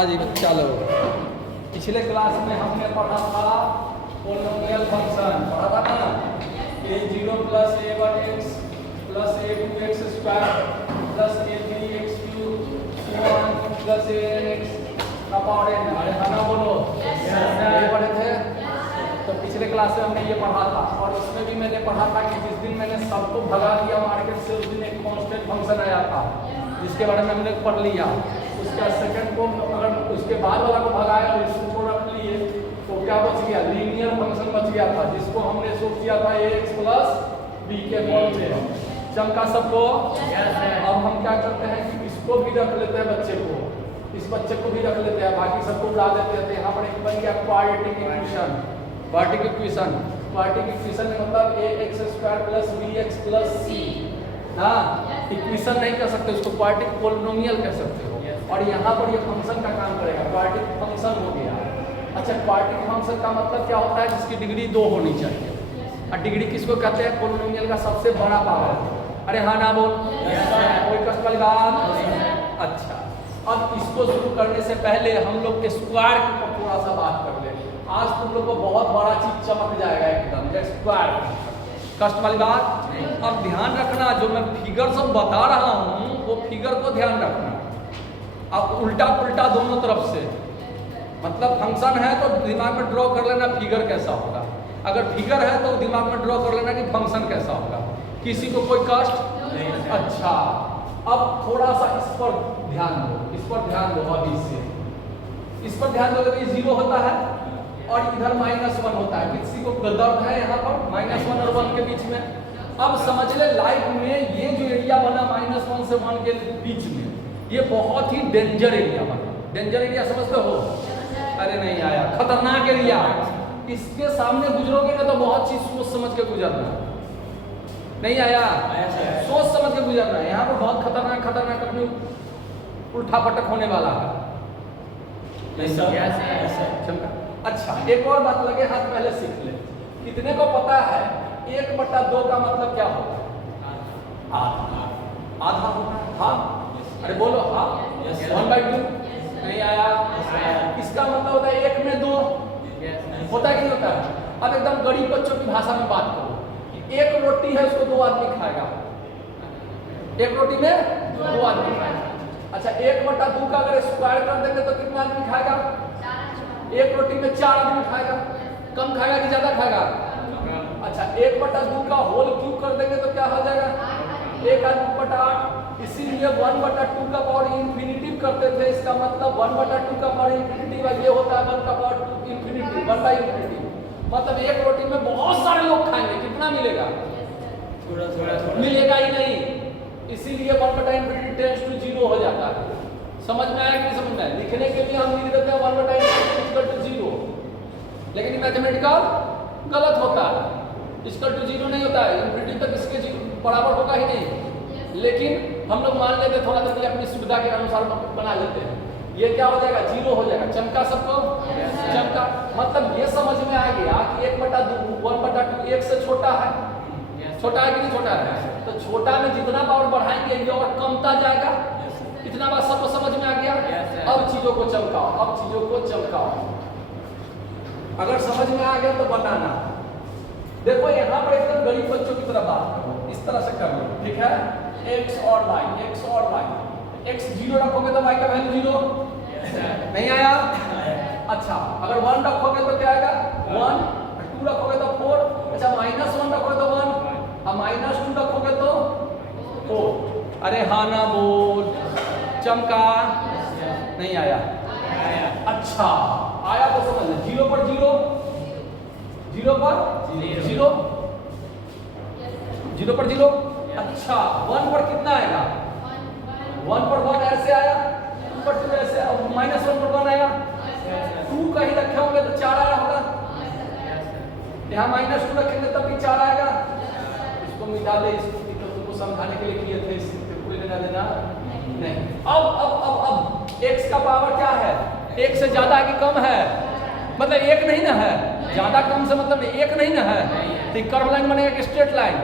हाँ जी चलो, पिछले क्लास में हमने पढ़ा था पोलिनोमियल फंक्शन, पढ़ा था ना, a0 plus a1x plus a2x square plus a3x cube plus anx का पावर n। अरे है ना, बोलो ये पढ़े थे। तो पिछले क्लास में हमने ये पढ़ा था, और इसमें भी मैंने पढ़ा था कि जिस दिन मैंने सबको भगा दिया मार्केट से, उस दिन एक कांस्टेंट फंक्शन आया था जिसके बारे में हमने पढ़ लिया। उसका सेकंड को अगर उसके बाद वाला को भगाया और इसको रख लिए तो क्या बच गया, लीनियर फंक्शन बच गया था, जिसको हमने सोच किया था ax प्लस b के फॉर्म में। चमका सबको। अब हम क्या करते हैं कि इसको भी रख लेते हैं, बच्चे को, इस बच्चे को भी रख लेते हैं, बाकी सबको उड़ा देते हैं। यहाँ पर एक बन गया quadratic equation. Quadratic equation, quadratic equation मतलब ax square plus bx plus c। हाँ, इक्वेशन नहीं कह सकते उसको, क्वाड्रेटिक पोलिनोमियल कह सकते हो। और यहाँ पर ये फंक्शन का काम करेगा, क्वाड्रेटिक फंक्शन हो गया। अच्छा, क्वाड्रेटिक फंक्शन का मतलब क्या होता है, जिसकी डिग्री 2 होनी चाहिए। और डिग्री किसको कहते हैं, पोलिनोमियल का सबसे बड़ा पावर। अरे हाँ ना बोल, कोई कष्ट वाली बात। अच्छा, अब इसको शुरू करने से पहले हम लोग के स्क्वायर के ऊपर थोड़ा सा बात कर ले। आज तुम लोग को बहुत बड़ा चीज चमक जाएगा एकदम, स्क्वायर। कष्ट वाली बात। अब ध्यान रखना, जो मैं फिगर सब बता रहा हूँ वो फिगर को ध्यान रखना। अब उल्टा पुल्टा दोनों तरफ से, मतलब फंक्शन है तो दिमाग में ड्रॉ कर लेना फिगर कैसा होगा, अगर फिगर है तो दिमाग में ड्रॉ कर लेना कि फंक्शन कैसा होगा। किसी को कोई कष्ट नहीं। अच्छा, अब थोड़ा सा इस पर ध्यान दो, इस पर ध्यान दो। अभी से इस पर ध्यान दो कि 0 होता है और इधर -1 होता है। किसी को दर्द है यहाँ पर -1 और 1 के बीच में। अब समझ ले, लाइफ में ये जो एरिया बना -1 से 1 के बीच में, ये बहुत ही डेंजर एरिया बना। डेंजर एरिया समझते हो? अरे नहीं आया, खतरनाक एरिया। इसके सामने गुजरोगे ना तो बहुत चीज सोच समझ के गुजरना। नहीं आया? सोच समझ के गुजरना। यहाँ पर बहुत खतरनाक खतरनाक अपनी उल्टा पटक होने वाला है। अच्छा, एक और बात लगे हाथ, पहले सीख ले। कितने को पता है 1/2 का मतलब क्या होता है? आधा। आधा होता है। हाँ, अरे बोलो हाँ। 1/2 नहीं आया। इसका मतलब होता है 1 में 2 होता है कि नहीं होता है? अब एकदम गरीब बच्चों की भाषा में बात करो, एक रोटी है उसको 2 आदमी खाएगा। एक रोटी में 2 आदमी खाएगा। अच्छा, 1/2 का अगर स्क्वायर कर देंगे तो कितना आदमी खाएगा? एक रोटी में 4 आदमी खाएगा। कम खाएगा कि ज्यादा खाएगा? अच्छा, 1/2 का होल क्यूब कर देंगे तो क्या हो जाएगा? 1 आदमी बटा 8। इसीलिए 1/2 का पावर इंफिनिटिव करते थे। इसका मतलब 1/2 का पावर इंफिनिटिव ये होता है 1 का पावर 2 इंफिनिटिव, 1/इंफिनिटिव। मतलब एक रोटी में बहुत सारे लोग खाएंगे, कितना मिलेगा? थोड़ा मिलेगा ही नहीं। इसीलिए 1/इंफिनिटी टेंड्स टू 0 हो जाता है। समझ में आया कि नहीं समझ में आया? लिखने के लिए हम लिख देते हैं 1/इंफिनिटी इक्वल टू 0, लेकिन मैथमेटिकल गलत होता है। इक्वल टू 0 नहीं होता है, इंफिनिटी तक इसके बराबर होगा ही नहीं। लेकिन हम लोग मान लेते थोड़ा सा अपनी सुविधा के अनुसार बना लेते हैं। ये क्या हो जाएगा? 0 हो जाएगा। चमका सबको? चमका। मतलब ये समझ में आ गया कि 1/2 1/2 1 से छोटा है। छोटा है कि नहीं छोटा है? तो छोटा में जितना पावर बढ़ाएंगे ये और कमता जाएगा। इतना बात सबको समझ में आ गया? अब चीजों को चमकाओ, अब चीजों को चमकाओ। अगर समझ में आ गया तो बताना। देखो यहाँ पर एकदम गरीब बच्चों की तरह बात करो, इस तरह से कर लो, ठीक है? x और y, x और y। x 0 रखोगे तो y का वैल्यू 0 नहीं आया। अच्छा, अगर 1 रखोगे तो क्या आएगा? 1। 2 रखोगे तो 4। अच्छा, -1 रखोगे तो 1 और -2 रखोगे तो 4। अरे हाँ ना बोल। चमका? नहीं आया। अच्छा, आया तो समझ ले। 0 पर 0, 0 पर 0, 0 पर 0। अच्छा, 1 पर कितना आएगा? 1 पर 1 ऐसे आया, 2 पर 2 ऐसे, -1 पर 1 आया। 2 कहीं रखे होंगे तो 4 आया होगा। यहाँ -2 रखेंगे तब भी 4 आएगा। इसको मिटा दे, इसको तुमको समझाने के लिए किए थे, इससे कोई लेना देना नहीं। अब x का पावर क्या है? 1 से ज्यादा है कि कम है? मतलब 1 नहीं ना है, ज्यादा कम से मतलब 1 नहीं ना है। तो कर्व लाइन बनेगा कि स्ट्रेट लाइन?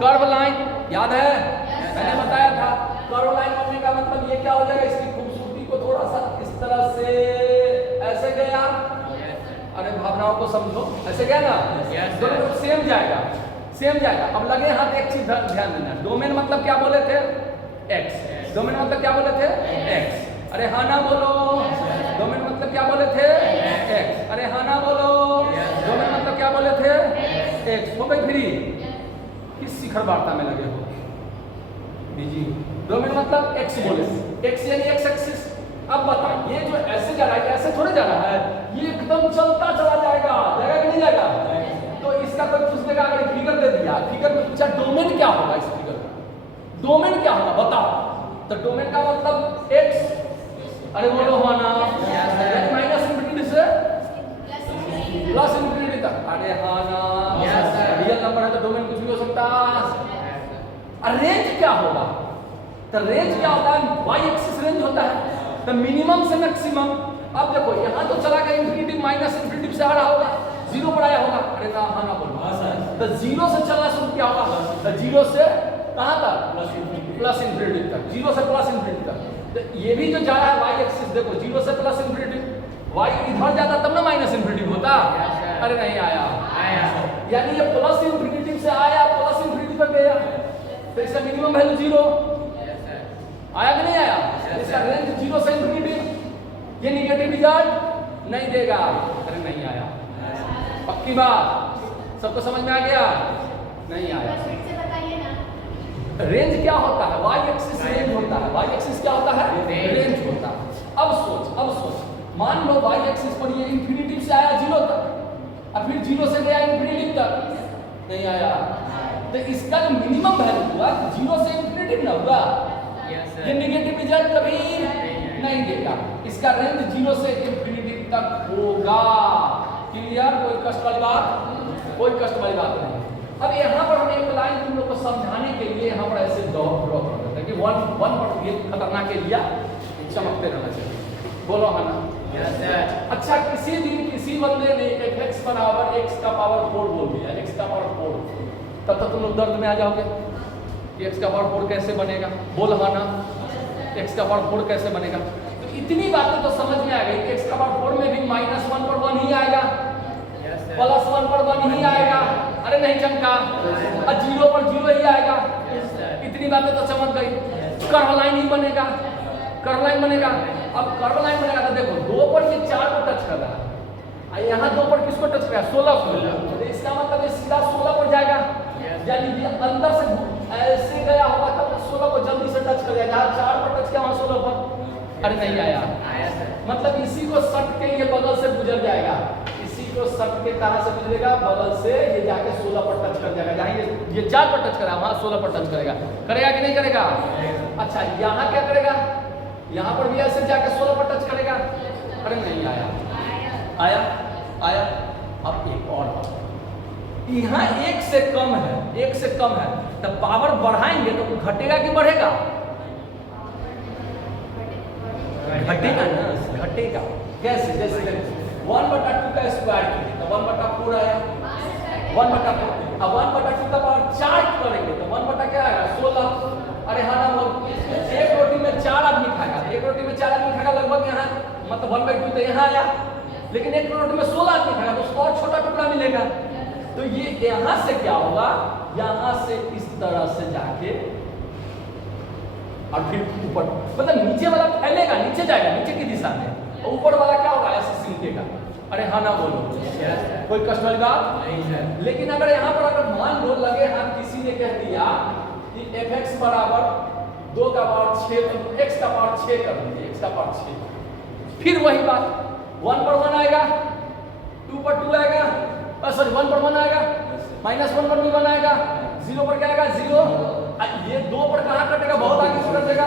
कर्व लाइन याद है? मैंने बताया था कर्व लाइन बनने का मतलब ये क्या हो जाएगा? इसकी खूबसूरती को थोड़ा सा इस तरह से ऐसे गया, अरे भावनाओं को समझो, ऐसे गया ना, दोनों तरफ सेम जाएगा, सेम जाएगा। अब लगे हाथ एक चीज ध्यान देना, डोमेन मतलब क्या बोले थे, एक्स, डोमेन मतलब क्या बोले थे, एक्स। अरे हाँ ना बोलो, डोमेन मतलब क्या बोले थे, एक्स। अरे हाँ ना बोलो, डोमेन मतलब क्या बोले थे, एक्स। हो गई फ्री, किस शिखर वार्ता में लगे हो जी। डोमेन मतलब एक्स बोले, एक्स यानी एक्स एक्सिस। अब बताओ ये जो ऐसे जा रहा है, ऐसे थोड़े जा रहा है, ये एकदम चलता चला जाएगा, जाएगा कि नहीं जाएगा? तो इसका कोई पूछ देगा, अगर फिगर दे दिया, फिगर में पूछा डोमेन क्या होगा, इस फिगर का डोमेन क्या होगा बताओ, तो डोमेन का मतलब एक्स। अरे बोलो हाँ ना, माइनस इंफिनिटी से प्लस इंफिनिटी तक। अरे हाँ ना, रियल नंबर है तो डोमेन कुछ भी हो सकता है। रेंज क्या होगा, तो रेंज क्या होता है, वाई एक्सिस रेंज होता है, तो मिनिमम से मैक्सिमम। अब देखो यहाँ तो चला गया इंफिनिटी, माइनस इंफिनिटी से आ रहा होगा, जीरो पर आया होगा। अरे ना हाँ ना बोलो, तो जीरो से चलना शुरू क्या होगा, तो जीरो से कहाँ तक, प्लस इंफिनिटी तक, जीरो से प्लस इंफिनिटी तक। तो ये भी जो जा रहा है वाई एक्सिस, देखो जीरो से प्लस इंफिनिटी, वाई इधर जाता तब ना माइनस इंफिनिटी होता। अरे नहीं आया, यानी ये प्लस इंफिनिटी से आया, प्लस इंफिनिटी पर गया, तो इसका मिनिमम वैल्यू जीरो आया कि नहीं आया? इसका रेंज जीरो से इंफिनिटी, ये निगेटिव रिजल्ट नहीं देगा। अरे नहीं आया, पक्की बात, सबको समझ में आ गया? नहीं आया। रेंज क्या होता है, वाई एक्सिस रेंज होता है, वाई एक्सिस क्या होता है, रेंज होता है। अब सोच, मान लो वाई एक्सिस पर ये इंफिनिटी से आया जीरो तक, और फिर जीरो से गया इंफिनिटी तक, नहीं आया, तो इसका जो मिनिमम वैल्यू हुआ जीरो से इंफिनिटी ना हुआ, ये निगेटिव रिजल्ट कभी नहीं देगा। इसका रेंज जीरो से इंफिनिटी तक होगा। क्लियर? कोई कष्ट वाली बात, कोई कष्ट वाली बात नहीं। अब यहाँ पर हम एक लाइन तुम लोग को समझाने के लिए यहाँ पर ऐसे ड्रॉ कर देते हैं कि वन पर ये खतरनाक एरिया चमकते रहना चाहिए। बोलो हाँ ना? अच्छा, किसी दिन किसी बंदे ने x बराबर x का पावर 4 बोल दिया, x का पावर 4, तब तक तुम लोग दर्द में आ जाओगे कि x का पावर 4 कैसे बनेगा। बोल हाँ ना, x का पावर 4 कैसे बनेगा। तो इतनी बातें तो समझ में आ गई कि x का पावर 4 में भी -1 पर 1 ही आएगा, +1 पर 1 ही आएगा। अरे नहीं चमका, और 0 पर 0 ही आएगा। इतनी बातें तो समझ गई। कर्व लाइन ही बनेगा, कर्व लाइन बनेगा। अब कर्व लाइन बनेगा तो देखो 2 पर ये 4 को टच कर रहा है, यहाँ 2 पर किसको टच कर रहा है, 16 को, तो इसका मतलब ये सीधा 16 पर जाएगा, यानी ये अंदर से ऐसे गया होगा तब 16 को जल्दी से टच कर जाएगा, जहाँ 4 पर टच किया वहाँ 16 पर। अरे नहीं आया, मतलब इसी को सट के ये बगल से गुजर जाएगा, इसी को सट के कहाँ से गुजरेगा, बगल से, ये जाके 16 पर टच कर जाएगा, जहाँ ये 4 पर टच करा वहाँ 16 पर टच करेगा। करेगा कि नहीं करेगा? अच्छा, यहाँ क्या करेगा, यहाँ पर भी ऐसे जाके 16 पर टच करेगा। अरे नहीं आया, आया आया। अब एक और बात, यहाँ 1 से कम है, 1 से कम है, तो पावर बढ़ाएंगे तो घटेगा कि बढ़ेगा? घटेगा ना, घटेगा। कैसे? जैसे 1/2 का स्क्वायर कीजिए तो 1/4 आया, 1/4। अब 1/2 का पावर 4 करेंगे तो 1/ क्या आएगा, 16। अरे हाँ ना बोल, एक रोटी में 4 आदमी खाएगा, एक रोटी में 4 आदमी खाएगा लगभग, यहाँ मतलब 1/2 तो यहाँ आया, लेकिन एक रोटी में 16 आदमी खाएगा तो उसको और छोटा टुकड़ा मिलेगा। तो ये यहाँ से क्या होगा, यहाँ से इस तरह से जाके और फिर ऊपर, मतलब नीचे वाला फैलेगा, नीचे जाएगा, नीचे की दिशा में, और ऊपर वाला क्या होगा, ऐसे सिमटेगा। अरे हाँ ना बोलो, कोई कष्ट वाली बात नहीं है। लेकिन अगर यहाँ पर अगर मान लो लगे हाथ किसी ने कह दिया कि fx बराबर 2 का पावर 6, तो x का पावर 6 कर दीजिए, x का पावर 6, फिर वही बात, 1 पर 1 आएगा, 2 पर 2 आएगा, सॉरी 1 पर 1 आएगा, -1 पर भी 1 आएगा, 0 पर क्या आएगा, 0। ये 2 पर कहाँ कटेगा, बहुत आगे से कटेगा,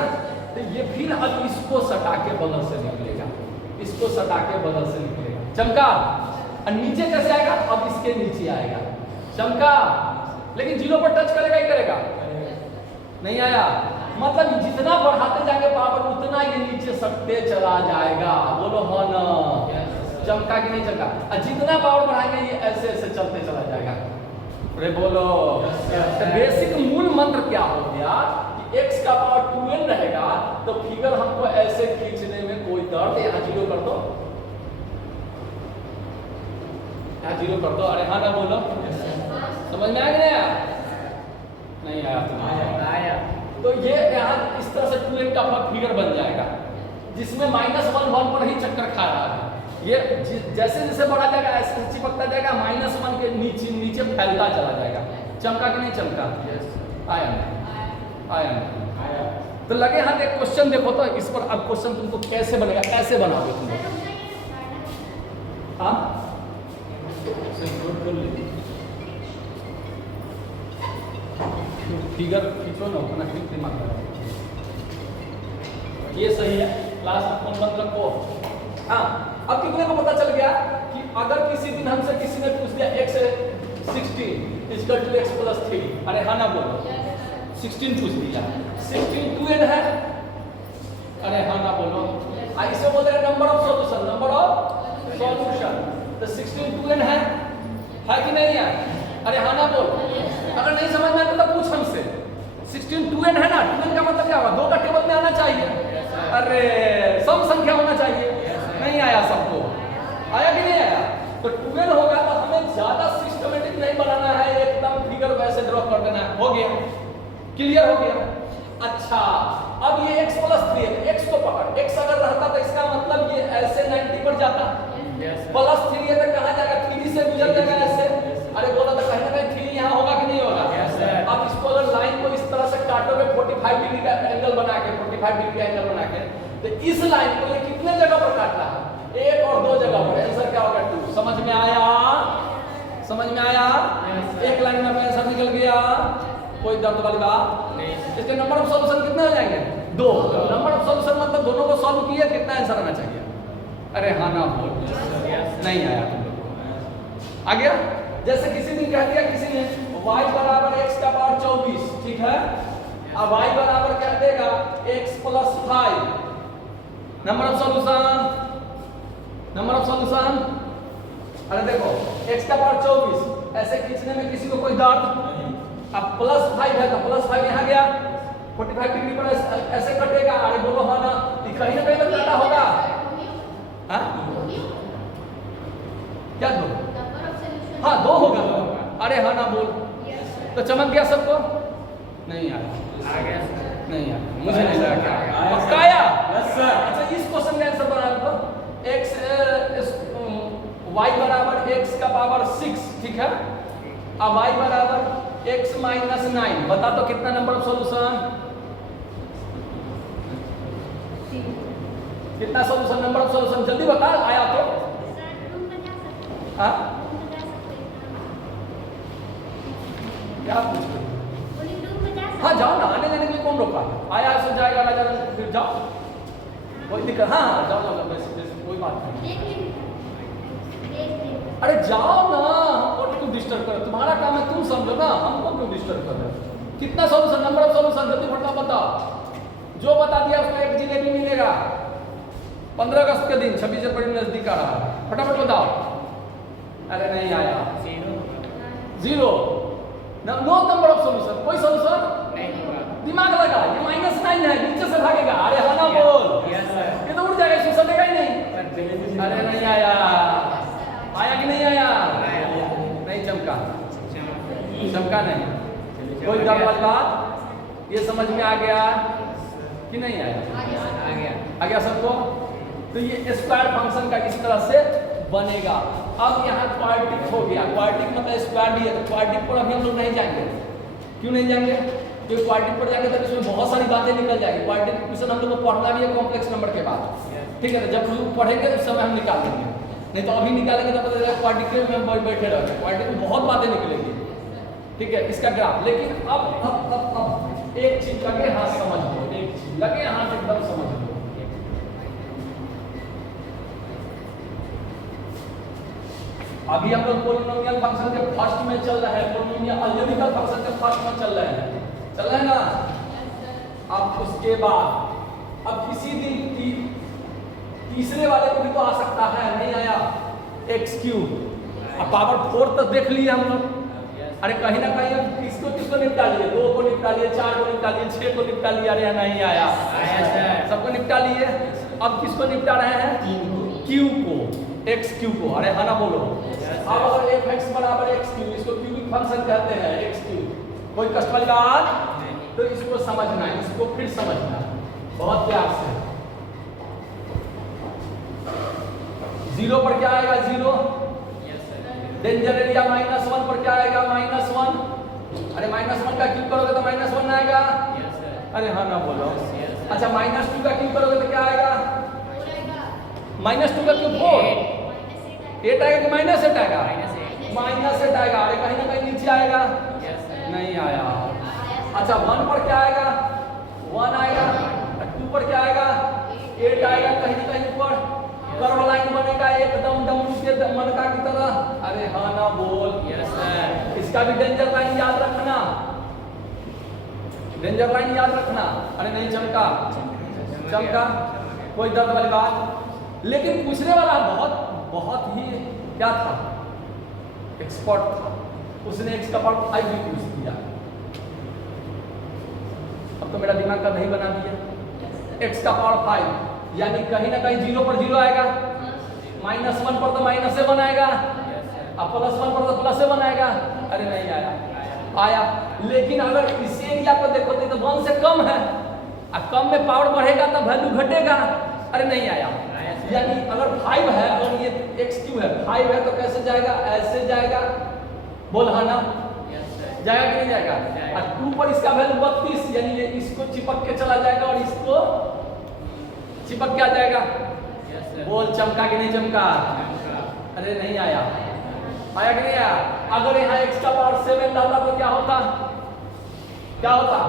तो ये फिर अब इसको सटा के बगल से निकलेगा, इसको सटा के बगल से निकलेगा। चमका? और नीचे कैसे आएगा, अब इसके नीचे आएगा, चमका। लेकिन 0 पर टच करेगा ही करेगा, नहीं आया, मतलब जितना बढ़ाते जाएंगे पावर उतना ये नीचे सटते चला जाएगा। बोलो हाँ ना, चमका कि नहीं चमका? और जितना पावर बढ़ाएंगे ये ऐसे ऐसे चलते चला जाएगा। अरे बोलो, तो बेसिक मूल मंत्र क्या हो गया कि x का पावर 2n रहेगा तो फिगर हमको ऐसे खींचने में कोई दौड़ तो यहाँ 0 कर दो, यहाँ 0 कर दो। अरे हाँ ना बोलो, समझ में आ गया? नहीं आया तो आया। तो ये यहाँ इस तरह से 2n का फिगर बन जाएगा जिसमें -1 पर ही चक्कर खा रहा है। ये जैसे जैसे बढ़ा जाएगा ऐसे चिपकता जाएगा, -1 के नीचे नीचे फैलता चला जाएगा। चमका कि नहीं चमका? आया नहीं? आया नहीं? आया। तो लगे हाथ एक क्वेश्चन देखो तो इस पर अब क्वेश्चन तुमको कैसे बनेगा, कैसे बनाओगे तुम लोग? हाँ फिगर खींचो ना, अपना क्लिक दिमाग लगाओ। ये सही है, क्लास में फोन बंद रखो। हाँ, अब कितने को पता चल गया कि अगर किसी दिन हमसे किसी ने पूछ दिया x 16 = x + 3, अरे हाँ ना बोलो, 16 पूछ दिया, 16 2n है, अरे हाँ ना बोलो, इसे बोलते हैं number of solution, number of solution. तो 16 2n है कि नहीं है? अरे हाँ ना बोल। अगर नहीं समझ में आता तो पूछ हमसे। 16 2n है ना, 2n का मतलब क्या होगा? 2 का टेबल में आना चाहिए। अरे सम संख्या होना चाहिए, नहीं आया सबको? आया कि नहीं आया? तो 2n होगा तो हमें ज्यादा सिस्टमेटिक नहीं बनाना है, एकदम फिगर वैसे ड्रॉ कर देना है। हो गया, क्लियर हो गया? अच्छा, अब ये x + 3 है, x को पकड़, x अगर रहता तो इसका मतलब ये ऐसे 90 पर जाता, +3 है तो कहाँ जाएगा? 3 से गुजर जाएगा ऐसे। अरे बोला तो कहीं ना कहीं 3 यहाँ होगा कि नहीं होगा? अब इसको अगर लाइन को इस तरह से काटोगे 45 डिग्री का एंगल बना के, 45 डिग्री का एंगल बना के, तो इस लाइन को ये कितने जगह पर काटना है? 1 और 2 जगह पर। आंसर क्या होगा? 2। समझ में आया? समझ में आया? एक लाइन में आंसर निकल गया, कोई दर्द वाली बात नहीं। इसके नंबर ऑफ सॉल्यूशन कितने हो जाएंगे? 2। नंबर ऑफ सॉल्यूशन मतलब दोनों को सॉल्व किया, कितना आंसर आना चाहिए? अरे हाँ ना बोल, नहीं आया तुम लोग। आ गया? जैसे किसी दिन कह दिया किसी ने y = x का पावर 24, ठीक है? अब y बराबर क्या देगा? x + 5। Number of solution, number of solution, अरे देखो x का पावर 24, ऐसे खींचने में किसी को कोई दर्द? अब +5 है तो +5 यहाँ गया, 45 डिग्री पर ऐसे कटेगा। अरे बोलो हाँ ना, कहीं ना कहीं तो काटा होगा। हाँ क्या 2? हाँ 2 होगा। अरे हाँ ना बोल, तो चमक गया सबको? नहीं आया? आ गया? नहीं आया, मुझे नहीं लगा क्या आया। पक्का आया? Yes sir. अच्छा, इस क्वेश्चन का आंसर बना दो। x y = x का पावर 6, ठीक है? अब y = x - 9, बता तो कितना नंबर ऑफ सॉल्यूशन? कितना सॉल्यूशन, नंबर ऑफ सॉल्यूशन? जल्दी बता, आया तो? हाँ क्या पूछ रहे? हाँ जाओ ना, आने जाने के लिए कौन रोका? आया सो जाएगा ना, जाएगा फिर जाओ, कोई दिक्कत? हाँ हाँ जाओ जाओ, वैसे कोई बात नहीं। अरे जाओ ना, हमको क्यों डिस्टर्ब कर? तुम्हारा काम है, तुम समझो ना, हमको क्यों डिस्टर्ब कर रहे हो? कितना सॉल्यूशन, नंबर ऑफ सॉल्यूशन? जल्दी फटाफट बताओ। जो बता दिया उसको एक जिलेबी मिलेगा 15 अगस्त के दिन, 26 जनवरी नजदीक आ रहा है। फटाफट बताओ। अरे नहीं आया, 0। नो नंबर ऑफ सॉल्यूशन, कोई सॉल्यूशन नहीं होगा। दिमाग लगा, ये -9 है, नीचे से भागेगा। अरे हाँ ना बोल, ये तो उड़ जाएगा, इसमें सटेगा ही नहीं। अरे नहीं आया, आया कि नहीं आया? नहीं चमका, चमका नहीं। कोई डर वाली बात? ये समझ में आ गया कि नहीं आया? आ गया, आ गया सबको? तो ये स्क्वायर फंक्शन का इस तरह से बनेगा। अब यहाँ क्वाड्रेटिक हो गया, क्वाड्रेटिक मतलब स्क्वायर भी है, तो क्वाड्रेटिक पर अभी हम लोग नहीं जाएंगे। क्यों नहीं जाएंगे? क्योंकि क्वाड्रेटिक पर जाएंगे तो इसमें बहुत सारी बातें निकल जाएगी। क्वाड्रेटिक क्वेश्चन हम लोग को पढ़ना भी है कॉम्प्लेक्स नंबर के बाद, ठीक है? जब लोग पढ़ेंगे उस समय हम निकाल देंगे, नहीं तो अभी निकालेंगे तो पता चलेगा क्वाड्रेटिक में बैठे रहेंगे। क्वाड्रेटिक में बहुत बातें निकलेगी, ठीक है? इसका ग्राफ। लेकिन अब एक चीज लगे हाथ समझ लो, एक चीज लगे हाथ एकदम समझ लो। अभी हम लोग पोलिनोमियल फंक्शन के फर्स्ट में चल रहे हैं, पोलिनोमियल अलजेब्रिकल फंक्शन के फर्स्ट में चल रहे हैं, चल रहे हैं ना? अब उसके बाद अब किसी दिन तीसरे वाले को भी तो आ सकता है, नहीं आया? x3। अब पावर 4 तो देख लिए हम लोग। अरे कहीं ना कहीं हम किसको निपटा लिए? 2 को निपटा लिए, 4 को निपटा लिए, 6 को निपटा लिए। अरे नहीं आया? सबको निपटा लिए। अब किसको निपटा रहे हैं? क्यू को, एक्स क्यू को। अरे है ना, बोलो। अब अगर एफ एक्स बराबर एक्स क्यू, इसको क्यूबिक फंक्शन कहते हैं, एक्स क्यू। कोई कष्ट वाली बात? तो इसको समझना है, इसको फिर समझना है बहुत प्यार से। 0 पर क्या आएगा? 0। डेंजर एरिया -1 पर क्या आएगा? -1। अरे -1 का क्यूब करोगे तो -1 आएगा। अरे हाँ ना, बोलो। अच्छा, -2 का क्यूब करोगे तो क्या आएगा? -2 का क्यूब 4। 8 आएगा कि -8 आएगा? -8 आएगा। अरे कहीं ना कहीं नीचे आएगा, नहीं आया। अच्छा, 1 पर क्या आएगा? 1 आएगा। 2 पर क्या आएगा? 8 आएगा। कहीं ना कहीं ऊपर कर्व लाइन बनेगा एकदम डमरू के मनका की तरह। अरे हाँ ना, बोल। इसका भी डेंजर लाइन याद रखना, डेंजर लाइन याद रखना। अरे नहीं चमका, चमका, कोई दर्द वाली बात। लेकिन पूछने वाला बहुत ही क्या था, एक्सपर्ट था। उसने x का पावर 5 भी पूछ दिया। अब तो मेरा दिमाग का नहीं बना दिया। x का पावर 5 यानी कहीं ना कहीं 0 पर 0 आएगा, -1 पर तो -7 आएगा, अब +1 पर तो +7 आएगा। अरे नहीं आया, आया। लेकिन अगर इस एरिया को देखो तो 1 से कम है, और कम में पावर बढ़ेगा तो वैल्यू घटेगा। अरे नहीं आया। यानी अगर 5 है और ये एक्स क्यू है, 5 है तो कैसे जाएगा? ऐसे जाएगा। बोल हाँ ना, जाएगा कि नहीं जाएगा? और 2 पर इसका वैल्यू 32, यानी ये इसको चिपक के चला जाएगा और इसको चिपक के आ जाएगा। बोल चमका कि नहीं चमका? अरे नहीं आया, आया कि नहीं आया? अगर यहाँ x का पावर 7 डालता तो क्या होता? क्या होता?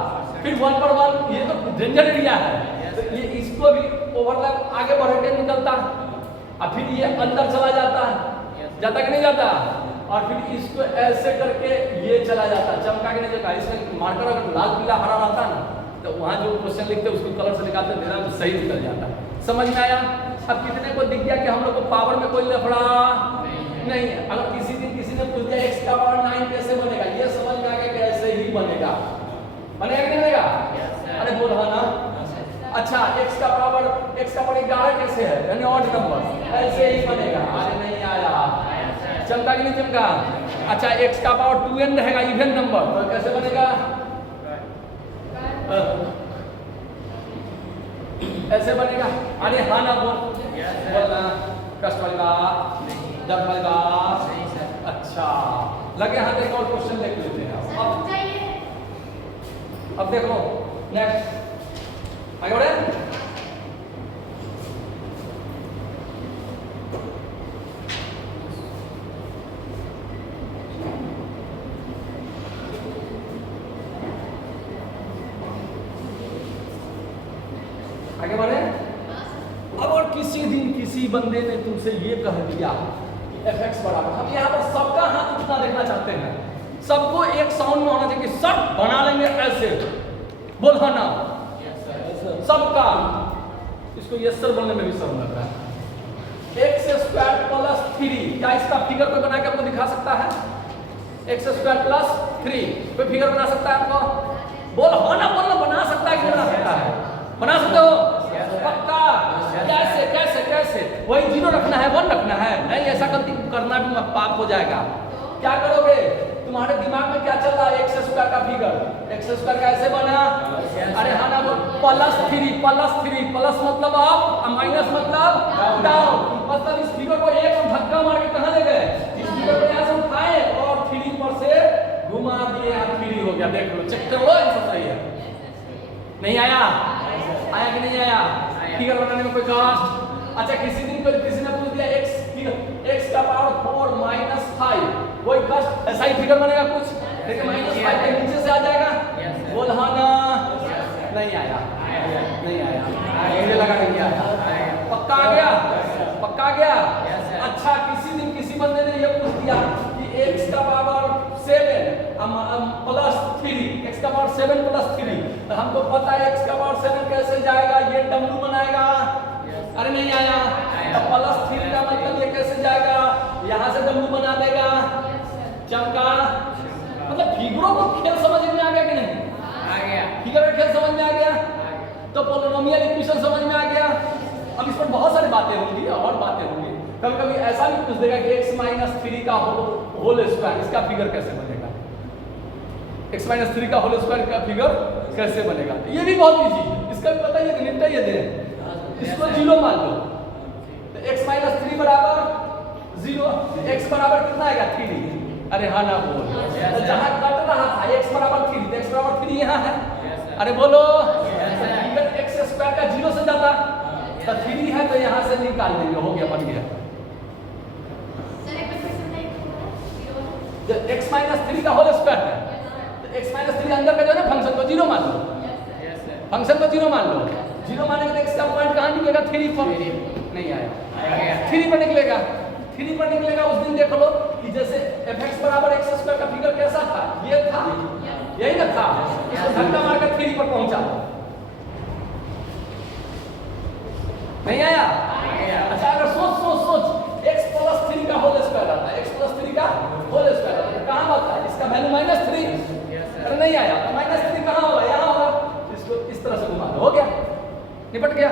फिर 1 पर 1, ये तो डेंजर एरिया है, तो ये इसको भी ओवरलैप आगे बढ़ के निकलता, और फिर ये अंदर चला जाता, जाता कि नहीं जाता? और फिर इसको ऐसे करके ये चला जाता, चमका के नहीं चमका? इसमें मार्कर अगर लाल पीला हरा रहता ना, तो वहाँ जो क्वेश्चन लिखते उसको कलर से निकालते देना तो सही निकल जाता। समझ में आया? अब कितने को दिख गया कि हम लोग को पावर में कोई लफड़ा नहीं है। अगर किसी दिन किसी ने पूछ दिया x का पावर 9 कैसे बनेगा, ये समझ में आ गया कि ऐसे ही बनेगा। बनेगा कि नहीं बनेगा? अरे बोल हाँ ना। अच्छा, x का पावर 11 कैसे है, यानी ऑड नंबर, ऐसे ही बनेगा। अरे नहीं आया, चमका कि नहीं चमका? अच्छा, x का पावर 2n रहेगा, इवन नंबर, तो कैसे बनेगा? ऐसे बनेगा। अरे हाँ ना, बोल। बोलना, कष्ट वाली बात, दर्द वाली बात। अच्छा, लगे हाथ एक और क्वेश्चन देख लेते हैं। अब देखो नेक्स्ट, आगे बढ़े। आगे बढ़े। अब और किसी दिन किसी बंदे ने तुमसे ये कह दिया fx बराबर, हम यहाँ पर सबका हाथ उठना देखना चाहते हैं, सबको एक साउंड में होना चाहिए कि सब बना लेंगे ऐसे। बोल हाँ ना, सबका। इसको ये सर बोलने में भी शर्म लग रहा है। x² + 3, क्या इसका फिगर कोई बना के आपको दिखा सकता है? x² + 3 कोई फिगर बना सकता है आपको? बोल हाँ ना, बोलना बना सकता है कि नहीं बना सकता है? बना सकते हो? पक्का? कैसे कैसे कैसे? वही 0 रखना है, 1 रखना है? नहीं, ऐसा गलती करना भी पाप हो जाएगा। क्या करोगे? तुम्हारे दिमाग में क्या चल रहा है? x² का फिगर, x² कैसे बना? अरे हाँ ना, +3 प्लस मतलब अप, माइनस मतलब डाउन। मतलब इस फिगर को एक धक्का मार के कहाँ ले गए? इस फिगर को यहाँ से उठाए और 3 पर से घुमा दिए, 3 हो गया। देख लो, चेक कर लो, सब सही है। नहीं आया? आया कि नहीं आया? फिगर बनाने में कोई कष्ट? अच्छा, किसी ने पूछ दिया x का पावर 4 - 5, कोई कष्ट? ऐसा ही फिगर बनेगा कुछ, लेकिन -5 के नीचे से आ जाएगा। बोल हाँ ना। नहीं आया, नहीं आया, मुझे लगा नहीं आया। पक्का आ गया? पक्का आ गया? अच्छा, किसी दिन किसी बंदे ने ये पूछ दिया कि x का पावर 7 + 3, x का पावर 7 + 3, तो हमको पता है x का पावर 7 कैसे जाएगा? ये डब्ल्यू बनाएगा। अरे नहीं आया। +3 का मतलब ये कैसे जाएगा? यहाँ से डब्ल्यू बना देगा। चमका? मतलब फिगरों को खेल समझ में आ गया कि नहीं? आ गया। फिगर का खेल समझ में आ गया, तो पोलिनोमियल इक्वेशन समझ में आ गया। अब इस पर बहुत सारी बातें होंगी और बातें होंगी। कभी कभी ऐसा भी पूछ देगा कि x-3 का होल स्क्वायर, इसका फिगर कैसे बनेगा? x-3 का होल स्क्वायर का फिगर कैसे बनेगा? ये भी बहुत इजी है, इसका भी पता है, निपटा ये दे, इसको 0 मान लो तो x-3 बराबर 0, x बराबर कितना आएगा 3। अरे हाँ ना बोल, तो जहाँ कट रहा था x बराबर 3 तो x बराबर 3 यहाँ है। अरे बोलो, x स्क्वायर का 0 से जाता तो 3 है तो यहाँ से निकाल देंगे, हो गया, बन गया। जब x-3 का होल स्क्वायर है तो x-3 अंदर का जो है ना फंक्शन को 0 मान लो, फंक्शन को 0 मान लो। 0 मानेंगे तो x का पॉइंट कहाँ निकलेगा? 3 पर। नहीं आया, 3 पर निकलेगा। 3 पर निकलेगा। उस दिन देख लो कि जैसे fx बराबर x स्क्वायर का फिगर कैसा था, ये था, यही ना था, इसको धक्का मारकर 3 पर पहुंचा। नहीं आया? अच्छा, अगर सोच x+3 का होल स्क्वायर आता है, x+3 का होल स्क्वायर आता है, कहाँ आता है? इसका वैल्यू -3। अरे नहीं आया तो -3 कहाँ होगा? यहाँ होगा। इसको इस तरह से घुमा दो, हो गया, निपट गया।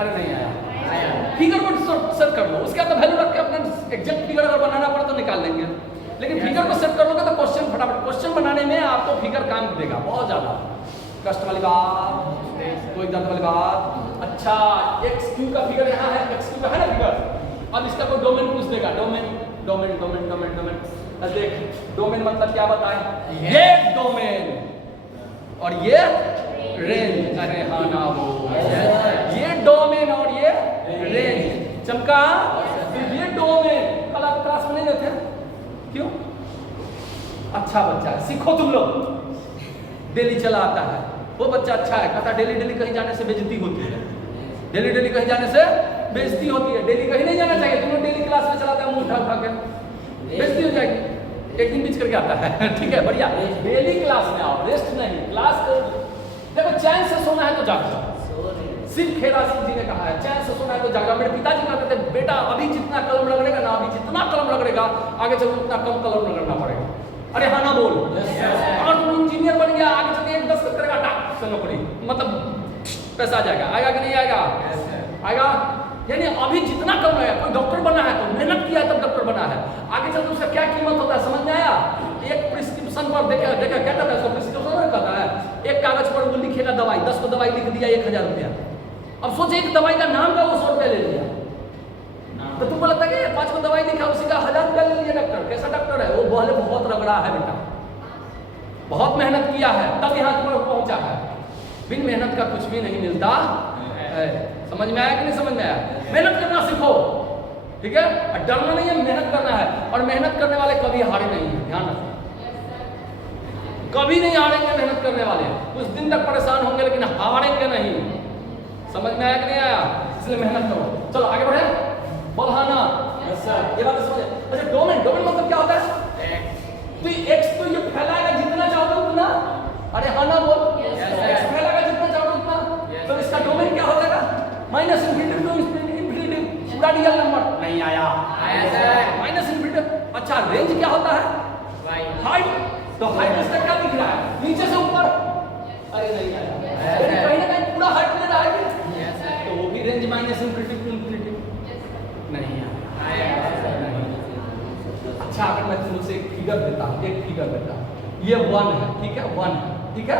अरे नहीं आया, फिगर को सेट कर लो, उसका तो वैल्यू रख के अपना एग्जैक्ट फिगर अगर बनाना पड़े तो निकाल लेंगे, लेकिन फिगर को सेट कर लोगे तो क्वेश्चन फटाफट, क्वेश्चन बनाने में आपको फिगर काम देगा बहुत ज्यादा। कष्ट वाली बात, कोई दर्द वाली बात। अच्छा, x³ का फिगर यहाँ है, x³ है ना फिगर। अब इसका कोई डोमेन पूछ देगा, domain domain domain domain domain, देख डोमेन मतलब क्या बताएं? ये डोमेन और ये रेंज। अरे हाँ ना वो, ये डोमेन और ये रेंज। चमका, ये डोमेन कल आप क्लास में नहीं देते? क्यों? अच्छा बच्चा है, सीखो तुम लोग, डेली चला आता है वो बच्चा अच्छा है, कहता डेली डेली कहीं जाने से बेइज्जती होती है, डेली डेली कहीं जाने से बेइज्जती होती है, डेली कहीं नहीं जाना चाहिए। तुम लोग डेली क्लास में चलाते हैं, मुंह उठा उठा के, बेइज्जती हो जाएगी। एक दिन बीच करके आता है, ठीक है, बढ़िया। डेली क्लास में आओ, रेस्ट नहीं, क्लास देखो, चैन से सोना है तो जागो। सिर्फ खेरा सिंह जी ने कहा है, चैन से सोना है तो जागा। मेरे पिताजी कहते थे, बेटा अभी जितना कलम रगड़ेगा ना, अभी जितना कलम रगड़ेगा आगे चल उतना कम कलम रगड़ना पड़ेगा। अरे हाँ ना बोल, और तुम इंजीनियर बन गया, आगे चल के 1-10 करेगा, डाक से नौकरी, मतलब पैसा आ जाएगा। आएगा कि नहीं आएगा? आएगा। यानी अभी जितना कम है, कोई डॉक्टर बना है तो मेहनत किया तब डॉक्टर बना है, आगे चल उसका क्या कीमत होता है समझ में आया? एक प्रिस्क्रिप्शन पर देखा क्या कहता है, उसका प्रिस्क्रिप्शन कहता है, एक कागज पर वो लिखेगा दवाई, 10 को दवाई लिख दिया 1000 रुपया। अब सोचे एक दवाई का नाम का वो 100 रुपया ले लिया, तो तुमको लगता है कि 5 को दवाई लिखा, उसी का 1000 रुपया ले लिया डॉक्टर। कैसा डॉक्टर है वो? बोले बहुत रगड़ा है बेटा, बहुत मेहनत किया है तब यहाँ पर पहुंचा है। बिन मेहनत का कुछ भी नहीं मिलता है। समझ में आया कि नहीं समझ में आया? मेहनत करना सीखो, ठीक है, डरना नहीं है, मेहनत करना है। और मेहनत करने वाले कभी हारे नहीं है, ध्यान रखो, कभी नहीं हारेंगे मेहनत करने वाले। कुछ दिन तक परेशान होंगे लेकिन हारेंगे नहीं। समझ में आया कि नहीं आया? इसलिए मेहनत करो। चलो आगे बढ़े, बोलहाना ये बात समझे। अच्छा, डोमेन, डोमेन मतलब क्या होता है? तो x तो ये फैलाएगा जितना चाहोगे उतना। अरे हाँ ना बोल, x फैलाएगा जितना चाहोगे उतना, तो इसका डोमेन क्या हो जाएगा? -∞ टू इंफिनिटी, पूरा रियल नंबर। नहीं आया? आया सर। -∞। अच्छा, रेंज क्या होता है? हाइट। तो हाइट इसका क्या दिख रहा है? नीचे से ऊपर। अरे नहीं आया, कहीं ना कहीं पूरा हाइट ले रहा है, तो वो भी रेंज -∞ टू इंफिनिटी। नहीं आया। अच्छा, अगर मैं तुमसे एक फिगर देता हूँ, एक फिगर देता हूँ, ये 1 है, ठीक है, 1 है, ठीक है,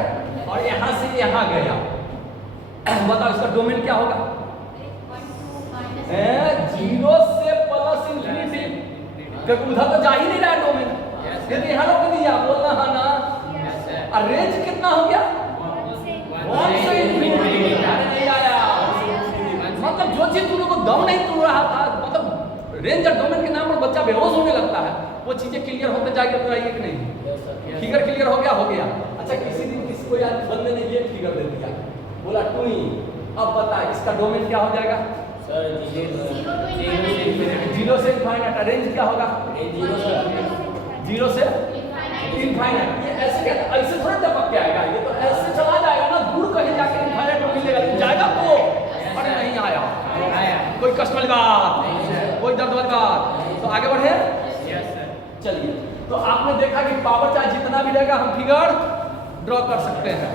और यहाँ से यहाँ गया, बताओ इसका डोमेन क्या होगा? 0 से +∞, क्योंकि उधर तो जा ही नहीं रहा है डोमेन, यदि यहाँ रोक दिया, बोलना हाँ ना। और रेंज कितना हो गया? 1 से इंफिनिटी। नहीं आया, मतलब जो चीज तुम लोग को दम नहीं तोड़ रहा था, मतलब रेंज और डोमेन के नाम पर बच्चा बेहोश होने लगता है, वो चीजें क्लियर होते जाएगी तो आइए कि नहीं? फिगर क्लियर हो गया? हो गया। अच्छा, किसी दिन किसी को यार बंदे ने ये फिगर दे दिया, बोला 2, अब बता इसका डोमेन क्या हो जाएगा? सर 0 से इनफाइनाइट। रेंज क्या होगा? 0 से इनफाइनाइट। ये ऐसे क्या, ऐसे थोड़ा टपक के आएगा, ये तो ऐसे चला जाएगा ना, दूर कहीं जाके इनफाइनाइट में मिलेगा, जाएगा तो। अरे नहीं आया, कोई कष्ट वाली बात, कोई दर्द वाली बात। तो आगे बढ़े, चलिए। तो आपने देखा कि पावर चाहे जितना भी रहेगा हम फिगर ड्रॉ कर सकते हैं।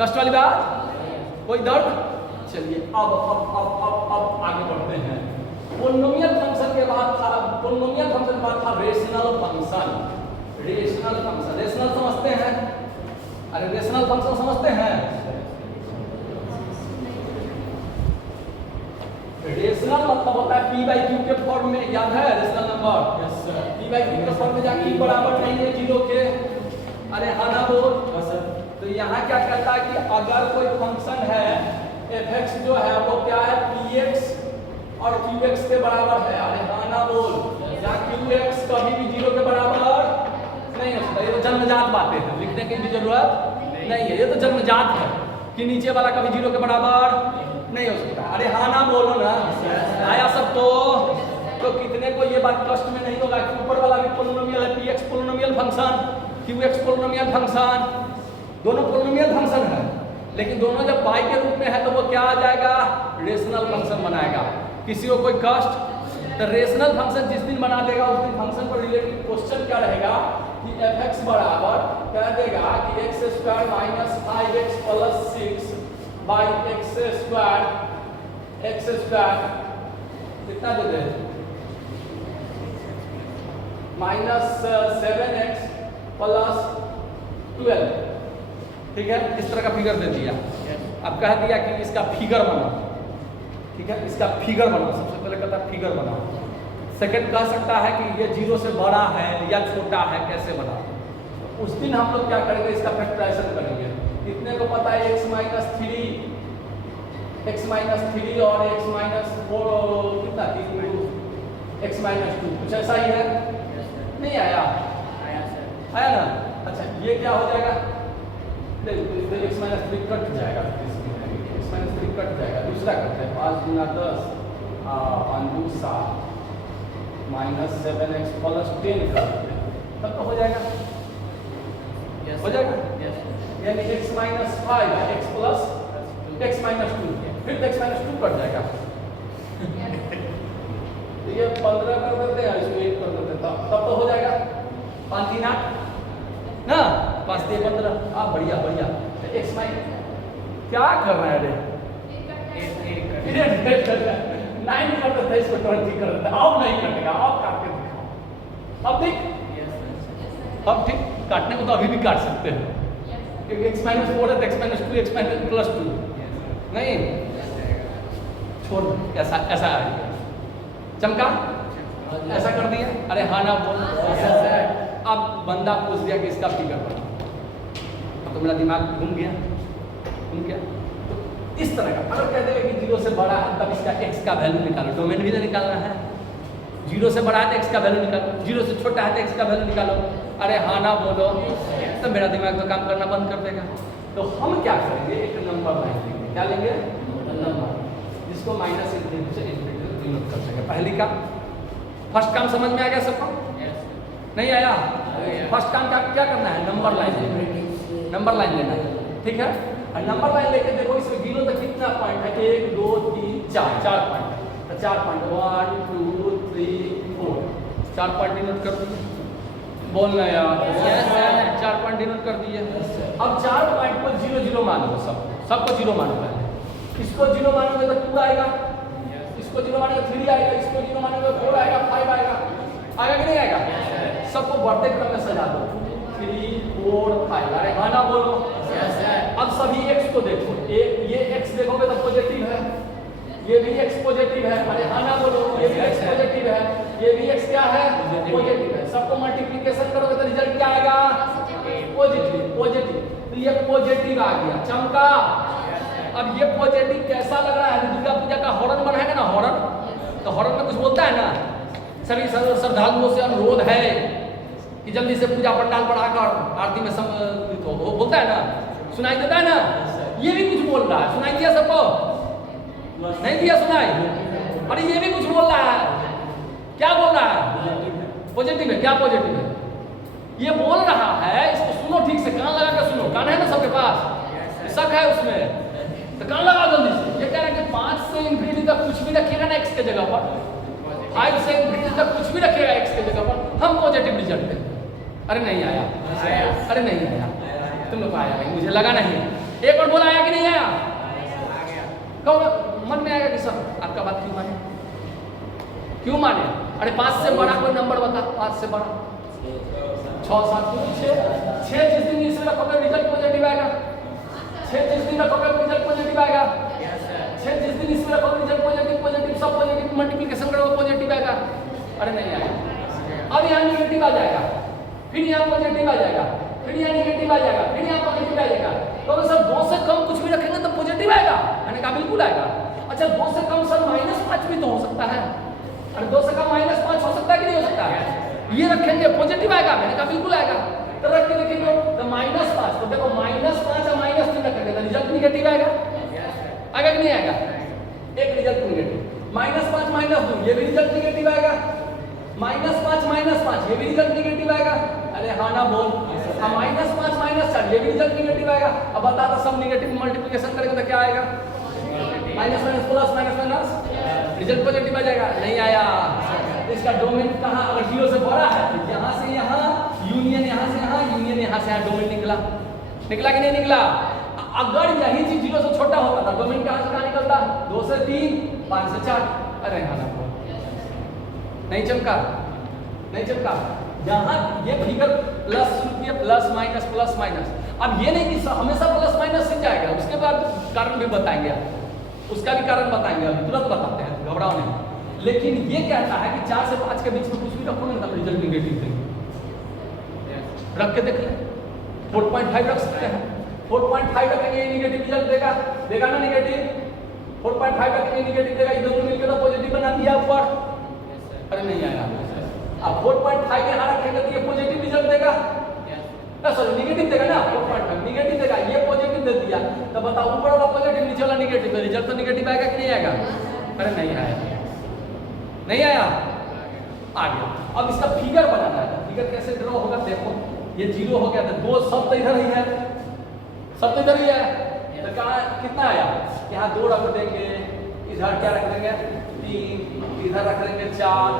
कष्ट वाली बात, कोई दर्द? चलिए अब आगे बढ़ते हैं। पोलिनोमियल फंक्शन के बाद था रेशनल फंक्शन। रेशनल समझते हैं? अरे रेशनल फंक्शन समझते हैं? रेशनल मतलब होता है p बाई क्यू के फॉर्म में, याद है rational number? Yes sir. p by Q के फॉर्म में जाके बराबर नहीं है 0 के। अरे हाँ ना बोल। हाँ सर। तो यहाँ क्या कहता है कि अगर कोई फंक्शन है f(x) जो है वो क्या है px और qx के बराबर है। अरे हाँ ना बोल। यहाँ qx कभी भी 0 के बराबर नहीं हो सकता। ये तो जन्मजात बातें हैं, लिखने की भी जरूरत नहीं है, ये तो जन्मजात है कि नीचे वाला कभी 0 के बराबर नहीं हो सकता। अरे हाँ ना बोलो ना। आया सब? तो कितने को ये बात कष्ट में नहीं होगा कि ऊपर वाला भी पोलिनोमियल है, px polynomial function, qx polynomial function, दोनों पोलिनोमियल फंक्शन है, लेकिन दोनों जब पाई के रूप में है तो वो क्या आ जाएगा? रेशनल फंक्शन बनाएगा। किसी को कोई कष्ट? तो रेशनल फंक्शन जिस दिन बना देगा उस दिन फंक्शन पर रिलेटेड क्वेश्चन क्या रहेगा कि f(x) बराबर कह देगा कि x² minus 5x plus 6 by x² कितना दे दे? Minus 7x plus 12। ठीक है, इस तरह का फिगर दे दिया। अब कह दिया कि इसका फिगर बनाओ। ठीक है, इसका फिगर बनाओ। सबसे पहले कहता है फिगर बनाओ। सेकंड कह सकता है कि ये 0 से बड़ा है या छोटा है, कैसे बनाओ। तो उस दिन हम लोग क्या करेंगे? इसका फैक्टराइजेशन करेंगे। कितने को पता है x माइनस 3 और x माइनस 4 कितना? 3 x माइनस 2 कुछ ऐसा ही है। नहीं आया? आया ना? अच्छा, ये क्या हो जाएगा? x माइनस 3 कट जाएगा, x माइनस 3 कट जाएगा। दूसरा करते हैं 5 गुना 10 5 2 7 माइनस 7x प्लस 10 करते हैं, तब तो हो जाएगा। हो जाएगा यानी x minus 5 x plus x minus 2, फिर x माइनस 2 कट जाएगा। तो ये 15 कर देते हैं, इसको 1 कर देते हैं, तब तो हो जाएगा। 5 3 8 ना, 5 3 15। आप बढ़िया बढ़िया। x माइनस क्या कर रहे हैं? अरे 9 कर देते हैं, इसको 20 कर देते हैं। अब नहीं कटेगा, अब काट के दिखाओ। अब ठीक, अब ठीक। काटने को तो अभी भी काट सकते हैं क्योंकि x माइनस 4 है, x minus 2 x minus plus 2 नहीं छोड़। ऐसा ऐसा चमका, ऐसा कर दिया। अरे हाँ ना बोल। अब बंदा पूछ दिया कि इसका फिगर बना, अब तो मेरा दिमाग घूम गया। तो इस तरह का अगर कहते हैं कि 0 से बड़ा है तब इसका x का वैल्यू निकालो। डोमेन भी तो निकालना है। 0 से बड़ा है तो x का वैल्यू निकालो, 0 से छोटा है तो x का वैल्यू निकालो। अरे हाँ ना बोलो, तो मेरा दिमाग तो काम करना बंद कर देगा। तो हम क्या करेंगे? एक नंबर लाइन लेंगे। क्या लेंगे? नंबर, जिसको माइनस इंफिनिटी से इंफिनिटी डिनोट कर सके। पहली का फर्स्ट काम समझ में आ गया सबको? नहीं आया? फर्स्ट काम क्या करना है? नंबर लाइन लेना है। नंबर लाइन लेना है, ठीक है। और नंबर लाइन लेके देखो इसमें गिनो तो कितना पॉइंट है? 1 2 3 4 पॉइंट है। तो 4 पॉइंट 1 2 3 4 4 पॉइंट डिनोट कर दिए। बोलना यार। 4 पॉइंट डिनोट कर दिए। अब 4 पॉइंट को 0 0 मान लो, सबको 0 मानो। पहले इसको 0 मानोगे तो 2 आएगा, इसको 0 मानोगे 3 आएगा, इसको 0 मानोगे 4 आएगा, 5 आएगा। आएगा कि नहीं आएगा? सबको बढ़ते क्रम में सजा दो। 3 4 5। अरे हाँ ना बोलो। अब सभी x को देखो। ये x देखोगे तो पॉजिटिव है, ये भी x पॉजिटिव है। अरे हाँ ना बोलो। ये भी x पॉजिटिव है, ये भी x क्या है? पॉजिटिव है। सबको मल्टीप्लिकेशन करोगे तो रिजल्ट क्या आएगा? पॉजिटिव। तो ये पॉजिटिव आ गया। चमका। अब ये पॉजिटिव कैसा लग रहा है? दुर्गा पूजा का हॉर्न बनाएगा ना, हॉर्न, तो हॉर्न में कुछ बोलता है ना। सभी श्रद्धालुओं से अनुरोध है कि जल्दी से पूजा पंडाल बढ़ाकर आरती में सम्मिलित हो। वो बोलता है ना, सुनाई देता है ना। ये भी कुछ बोल रहा है, सुनाई दिया सबको? नहीं दिया सुनाई? अरे ये भी कुछ बोल रहा है। क्या बोल रहा है? पॉजिटिव है। क्या पॉजिटिव है? ये बोल रहा है, इसको सुनो ठीक से, कान लगा कर सुनो। कान है ना सबके पास? शक है उसमें तो कान लगाओ जल्दी से। ये कह रहा है कि 5 से इंफिनिटी तक कुछ भी रखिएगा ना x के जगह पर, 5 से इंफिनिटी तक कुछ भी रखिएगा x के जगह पर, हम पॉजिटिव रिजल्ट देंगे। अरे नहीं आया? अरे नहीं आया? तुम लोग आया नहीं, मुझे लगा नहीं। एक और बोला आया कि नहीं आया? कहोगे मन में आएगा कि सर आपका बात क्यों माने, क्यों माने? अरे 5 से बड़ा कोई नंबर बता, 5 से बड़ा 6 7 6 जिस दिन इसे रखोगे रिजल्ट पॉजिटिव आएगा, 6 जिस दिन रखोगे रिजल्ट पॉजिटिव आएगा, 6 जिस दिन इसमें रखोगे रिजल्ट पॉजिटिव पॉजिटिव सब पॉजिटिव, मल्टीप्लिकेशन करोगे पॉजिटिव आएगा। अरे नहीं आएगा। अब यहाँ निगेटिव आ जाएगा, फिर यहाँ पॉजिटिव आ जाएगा, फिर यहाँ निगेटिव आ जाएगा, फिर यहाँ पॉजिटिव आ जाएगा। तो सर 2 से कम कुछ भी रखेंगे तो पॉजिटिव आएगा, मैंने कहा बिल्कुल आएगा। अच्छा 2 से कम सर -5 भी तो हो सकता है, अरे 2 से कम -5 हो सकता है कि नहीं हो सकता है? ये रखेंगे पॉजिटिव आएगा, मैंने कहा बिल्कुल आएगा। तो रख के देखेंगे तो -5, तो देखो -5 और -3 रखेंगे तो रिजल्ट निगेटिव आएगा, आएगा कि नहीं आएगा? एक रिजल्ट निगेटिव। -5 -2 ये भी रिजल्ट निगेटिव आएगा, -5 -5 ये भी रिजल्ट निगेटिव आएगा। अरे हाँ ना बोल। अब -5 -4 ये भी रिजल्ट निगेटिव आएगा। अब बता दो सब निगेटिव मल्टीप्लिकेशन करेंगे तो क्या आएगा? Minus minus plus minus minus result positive आ जाएगा, नहीं आया। इसका डोमेन कहाँ? अगर 0 से बड़ा है तो यहाँ से यहाँ यूनियन, यहाँ से यहाँ यूनियन, यहाँ से यहाँ डोमेन निकला, निकला कि नहीं निकला? अगर यही चीज 0 से छोटा होता था डोमेन कहाँ से कहाँ निकलता? 2 से 3 5 से 4। अरे हाँ ना नहीं चमका, नहीं चमका। यहाँ ये फिगर प्लस शुरू किया, प्लस माइनस प्लस माइनस। अब ये नहीं कि हमेशा प्लस माइनस से जाएगा, उसके बाद कारण भी बताएंगे, उसका भी कारण बताएंगे, अभी तुरंत बताते हैं, घबराओ नहीं। लेकिन ये कहता है कि 4 से 5 के बीच में कुछ भी रखोगे ना रिजल्ट निगेटिव देंगे। रख के देख ले, 4.5 रख सकते हैं, 4.5 रखेंगे निगेटिव रिजल्ट देगा, देगा ना निगेटिव। 4.5 रखेंगे निगेटिव देगा, ये दोनों मिलकर तो पॉजिटिव बना दिया ऊपर। अरे नहीं आएगा। अब 4.5 यहाँ रखेंगे तो ये पॉजिटिव रिजल्ट देगा, सॉरी निगेटिव देगा ना, 4.5 निगेटिव देगा, ये पॉजिटिव दे दिया। तो बताओ ऊपर वाला पॉजिटिव नीचे वाला निगेटिव, तो रिजल्ट तो निगेटिव आएगा कि नहीं आएगा? अरे नहीं आया, नहीं आया, आ गया। अब इसका फिगर बनाना है, फिगर कैसे ड्रॉ होगा? देखो ये 0 हो गया था, 2 सब तो इधर ही है, सब तो इधर ही है, तो कहाँ कितना आया? यहाँ 2 रख देंगे, इधर क्या रख देंगे? 3, इधर रख देंगे 4,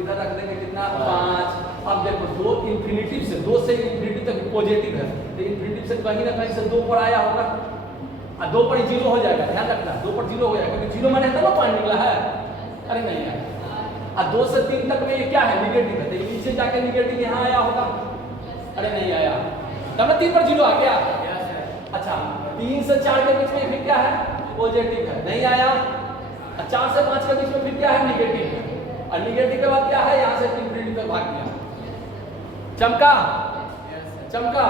इधर रख देंगे कितना? 5। अब देखो 2 इंफिनिटिव से, 2 से इंफिनिटी तक पॉजिटिव है, तो इंफिनिटिव से कहीं ना कहीं से 2 पर आया होगा, और 2 पर 0 हो जाएगा, ध्यान रखना 2 पर 0 हो जाएगा, क्योंकि 0 माने तब पॉइंट निकला है। अरे नहीं आया। और 2 से 3 तक में ये क्या है? निगेटिव है, तो नीचे जाके निगेटिव यहाँ आया होगा। अरे नहीं आया, तब 3 पर 0 आ गया। अच्छा 3 से 4 के बीच में फिर क्या है? पॉजिटिव है, नहीं आया। 4 से 5 के बीच में फिर क्या है? निगेटिव है, और निगेटिव के बाद क्या है? यहाँ से इंफिनिटी तक भाग गया। चमका, चमका।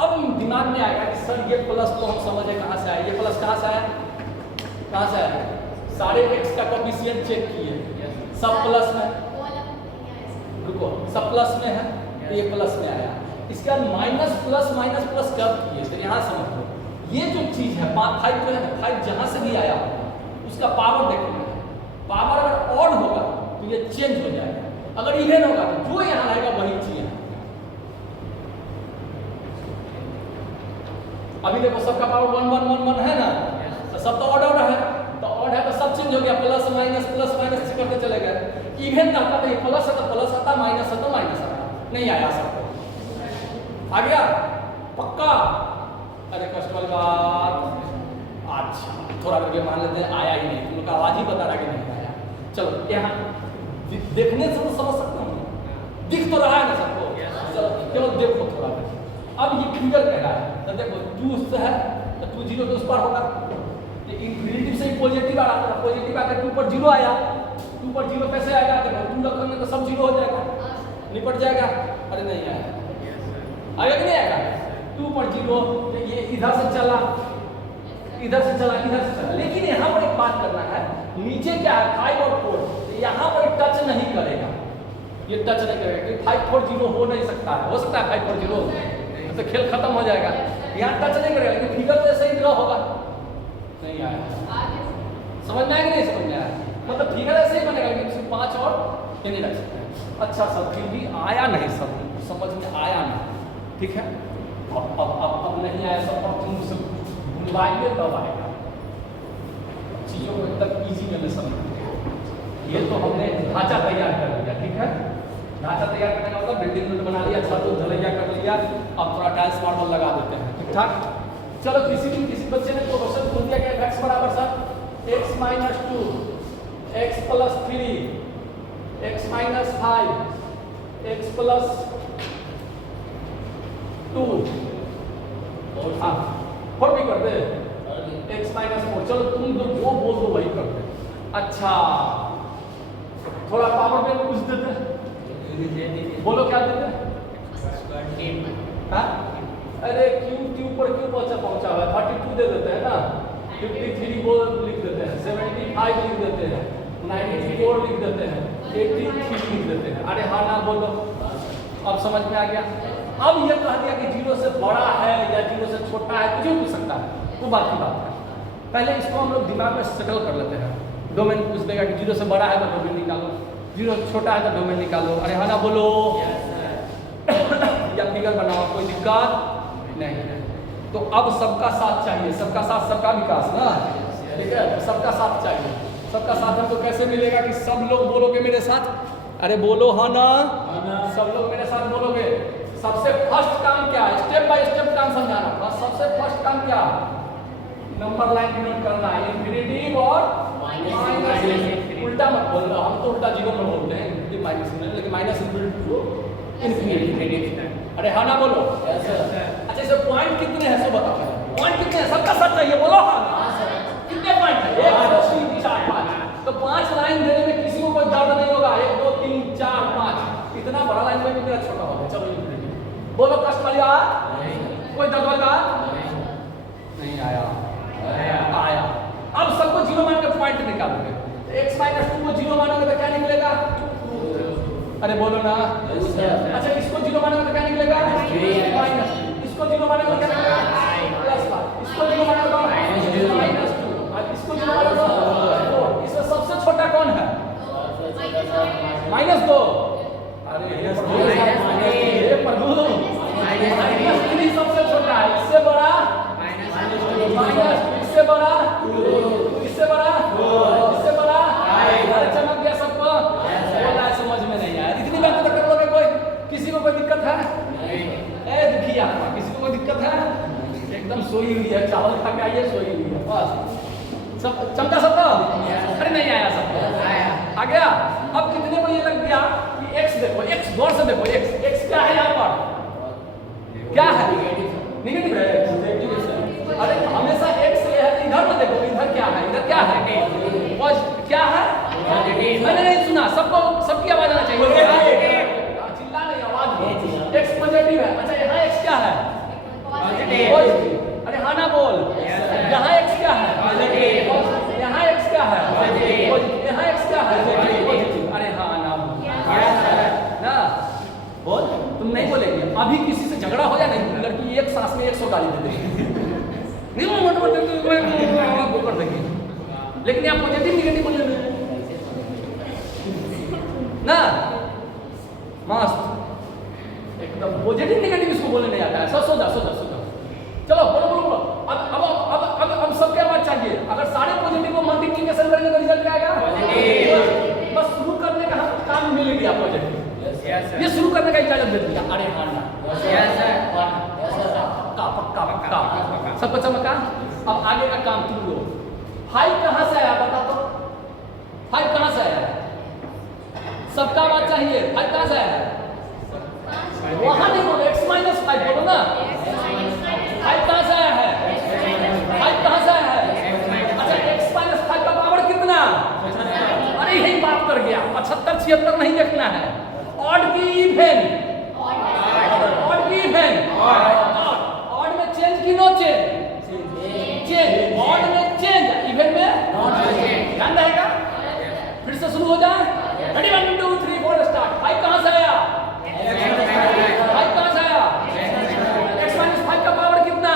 अब दिमाग में आएगा कि सर ये प्लस तो हम समझे कहाँ से आया, ये प्लस कहाँ से आया? कहाँ से आया? सारे x का कोएफिशिएंट चेक किए, सब प्लस में, रुको सब प्लस में है, तो ये प्लस में आया। इसके बाद माइनस प्लस कर किए, तो यहाँ समझ लो ये जो चीज है 5 जो है, 5 जहाँ से भी आया उसका पावर देखना है। पावर अगर ऑड होगा तो ये चेंज हो जाएगा, अगर इवन होगा तो जो यहाँ रहेगा वही चीज है। अभी देखो सबका पावर 1 1 1 1 है ना, तो सब तो ऑड है, तो ऑड है तो सब चेंज हो गया, प्लस माइनस से करते चले गए। इवन रहता तो ये प्लस है तो प्लस आता, माइनस है तो माइनस आता, नहीं आया सबको, आ गया पक्का। अरे कष्ट वाली बात। अच्छा थोड़ा करके मान लेते हैं आया ही नहीं, तुम लोग का आवाज ही बता रहा कि नहीं आया। चलो यहाँ देखने से तो समझ सकते हो, दिख तो रहा है ना सबको, चलो केवल देखो थोड़ा। अब ये फिगर कह रहा है, तो देखो 2 से है तो 2 0 तो उस पर होगा, ये इंफिनिटी से ही पॉजिटिव आ रहा था, पॉजिटिव आकर 2 पर 0 आया, 2 पर 0 कैसे आएगा? देखो 2 रखेंगे तो सब 0 हो जाएगा, निपट जाएगा। अरे नहीं आया, आएगा कि नहीं आएगा? 2 पर 0, तो ये इधर से चला, इधर से चला, इधर से चला। लेकिन यहाँ पर एक बात करना है, नीचे क्या है 5 और 4, तो यहाँ पर टच नहीं करेगा, ये टच नहीं करेगा, क्योंकि 5 4 0 हो नहीं सकता है, हो सकता है 5 4 0 तो खेल खत्म हो जाएगा। यहाँ टच नहीं करेगा, लेकिन फिगर तो ऐसे ही ड्रॉ होगा। नहीं आया, समझ में आया कि नहीं समझ में आया? मतलब फिगर ऐसे ही बनेगा, लेकिन 5 और ये नहीं रख सकते। अच्छा सर फिर भी आया नहीं, सब समझ में आया नहीं, ठीक है। अब नहीं आया सब, अब तुम उसे बुलवाइए तब आएगा, चीज़ों को एकदम ईजी वे में समझ। ये तो हमने ढांचा तैयार कर लिया, ठीक है। ढांचा तैयार करने का मतलब बिल्डिंग में बना लिया, छत ढलैया कर लिया, अब थोड़ा टाइल्स मार्बल लगा देते हैं, ठीक ठाक। चलो किसी बच्चे ने क्वेश्चन पूछ दिया कि x बराबर sir x minus 2, x plus 3, x minus 5, x plus 2, हाँ 4 भी कर दे, x minus 4, चलो तुम जो वो बोल दो वही कर दे। अच्छा थोड़ा पावर में कुछ देते, बोलो क्या देते? हाँ? अरे क्यों पर क्यों पहुंचा हुआ है? 32 दे देते हैं ना, 53 बोल लिख देते हैं, 75 लिख देते हैं, 94 लिख देते हैं, 83 लिख देते हैं। अरे हाँ ना बोलो, अब समझ में आ गया। अब ये कह दिया कि 0 से बड़ा है या 0 से छोटा है, कुछ भी पूछ सकता है, वो बात की बात है। पहले इसको हम लोग दिमाग में सेटल कर लेते हैं। डोमेन पूछ देगा कि 0 से बड़ा है तो डोमेन निकालो, 0 से छोटा है तो डोमेन निकालो। अरे हाँ ना बोलो, या फिगर बनाओ, कोई दिक्कत नहीं है। तो अब सबका साथ चाहिए, सबका साथ सबका विकास ना, ठीक है? तो सबका साथ चाहिए। सबका साथ हमको कैसे मिलेगा कि सब लोग बोलोगे मेरे साथ? अरे बोलो हाँ ना, सब लोग मेरे साथ बोलोगे। सबसे फर्स्ट काम क्या है? स्टेप बाय स्टेप काम समझाना। बस सबसे फर्स्ट काम क्या? नंबर लाइन डिनोट करना है, इंफिनिटिव और माइनस। उल्टा मत बोलो, हम तो उल्टा जीरो में बोलते हैं, माइनस में, लेकिन माइनस इंफिनिटिव। अरे हाँ ना बोलो। अच्छा इसे पॉइंट कितने हैं सो बताओ, पॉइंट कितने हैं? सबका साथ चाहिए, बोलो हाँ। कितने पॉइंट है? 1 2 3 4 5। तो 5 लाइन देने में किसी को कोई दर्द नहीं होगा। 1 2 3 4 5, इतना बड़ा लाइन में कितना छोटा होगा? चलो बोलो, कष्ट वाली बात, कोई दर्द वाली बात नहीं आया? आया। अब सबको 0 मान के पॉइंट निकालोगे, x minus 2 को 0 मानोगे तो क्या निकलेगा? अरे बोलो ना। अच्छा इसको 0 मानोगे तो क्या निकलेगा? माइनस। इसको 0 मानोगे तो क्या निकलेगा? प्लस 1। इसको 0 मानोगे तो माइनस 2। और इसको 0 मानोगे तो 4। इसमें सबसे छोटा कौन है? माइनस 2। अरे ये प्रभु, माइनस 3 सबसे छोटा है, इससे बड़ा माइनस, इससे बड़ा, इससे बड़ा, इससे बड़ा। अरे चमक गया सबको? बोला समझ में नहीं आया? इतनी बात तो कर लोगे, कोई किसी को कोई दिक्कत है? ए दुखी आत्मा, किसी को कोई दिक्कत है? एकदम सोई हुई है, चावल खा के आइए, सोई हुई है बस। सब चमका सबको? अरे नहीं आया सबको? आ गया? अब कितने को ये लग गया कि x देखो, x गौर से देखो, x क्या है यहाँ पर? क्या है? निगेटिव है। अरे हमेशा x ये है, इधर में देखो, इधर क्या है? इधर क्या है? क्या है? मैंने नहीं सुना, सबको सबकी आवाज आना चाहिए। चिल्ला नहीं, आवाज। x पॉजिटिव है। अच्छा यहाँ x क्या है? पॉजिटिव। अरे हाँ ना बोल, यहाँ x क्या है? पॉजिटिव। यहाँ x क्या है? पॉजिटिव। यहाँ x क्या है? पॉजिटिव। अरे हाँ ना ना बोल, तुम नहीं बोलेंगे। अभी किसी से झगड़ा हो जाए नहीं, लड़की एक सांस में 100 गाली दे देगी, नहीं वो कर देंगे। लेकिन यहाँ पॉजिटिव निगेटिव बोले ना, मस्त एकदम पॉजिटिव निगेटिव इसको बोलने नहीं आता है। सब सोचा सोचा सोचा, चलो बोलो बोलो बोलो। अब सब क्या बात चाहिए? अगर सारे पॉजिटिव को मल्टीप्लिकेशन करेंगे तो रिजल्ट क्या आएगा? पॉजिटिव। बस शुरू करने का हम काम मिल गया पॉजिटिव, ये शुरू करने का इजाजत दे दिया। अरे हाँ ना, पक्का पक्का पक्का, सब बच्चा मक्का। अब आगे का काम तुम लो। 5 कहाँ से आया बता तो? 5 कहाँ से आया? सबका बात चाहिए। 5 कहाँ से आया? वहां नहीं बोलो, x minus 5 बोलो ना। 5 कहाँ से आया है? 5 कहाँ से आया है? अच्छा x minus 5 का पावर कितना? अरे यही बात कर गया। 75 76 नहीं देखना है, ऑड की इवन, ऑड की इवन, ऑड में चेंज की नो चेंज? चेंज। ऑड में चेंज, इवन में नॉट चेंज। ध्यान रहेगा? फिर से शुरू हो जाए। Ready 1 2 3 4 start. 5 कहाँ से आया? 5 कहाँ से आया? x minus 5 का पावर कितना?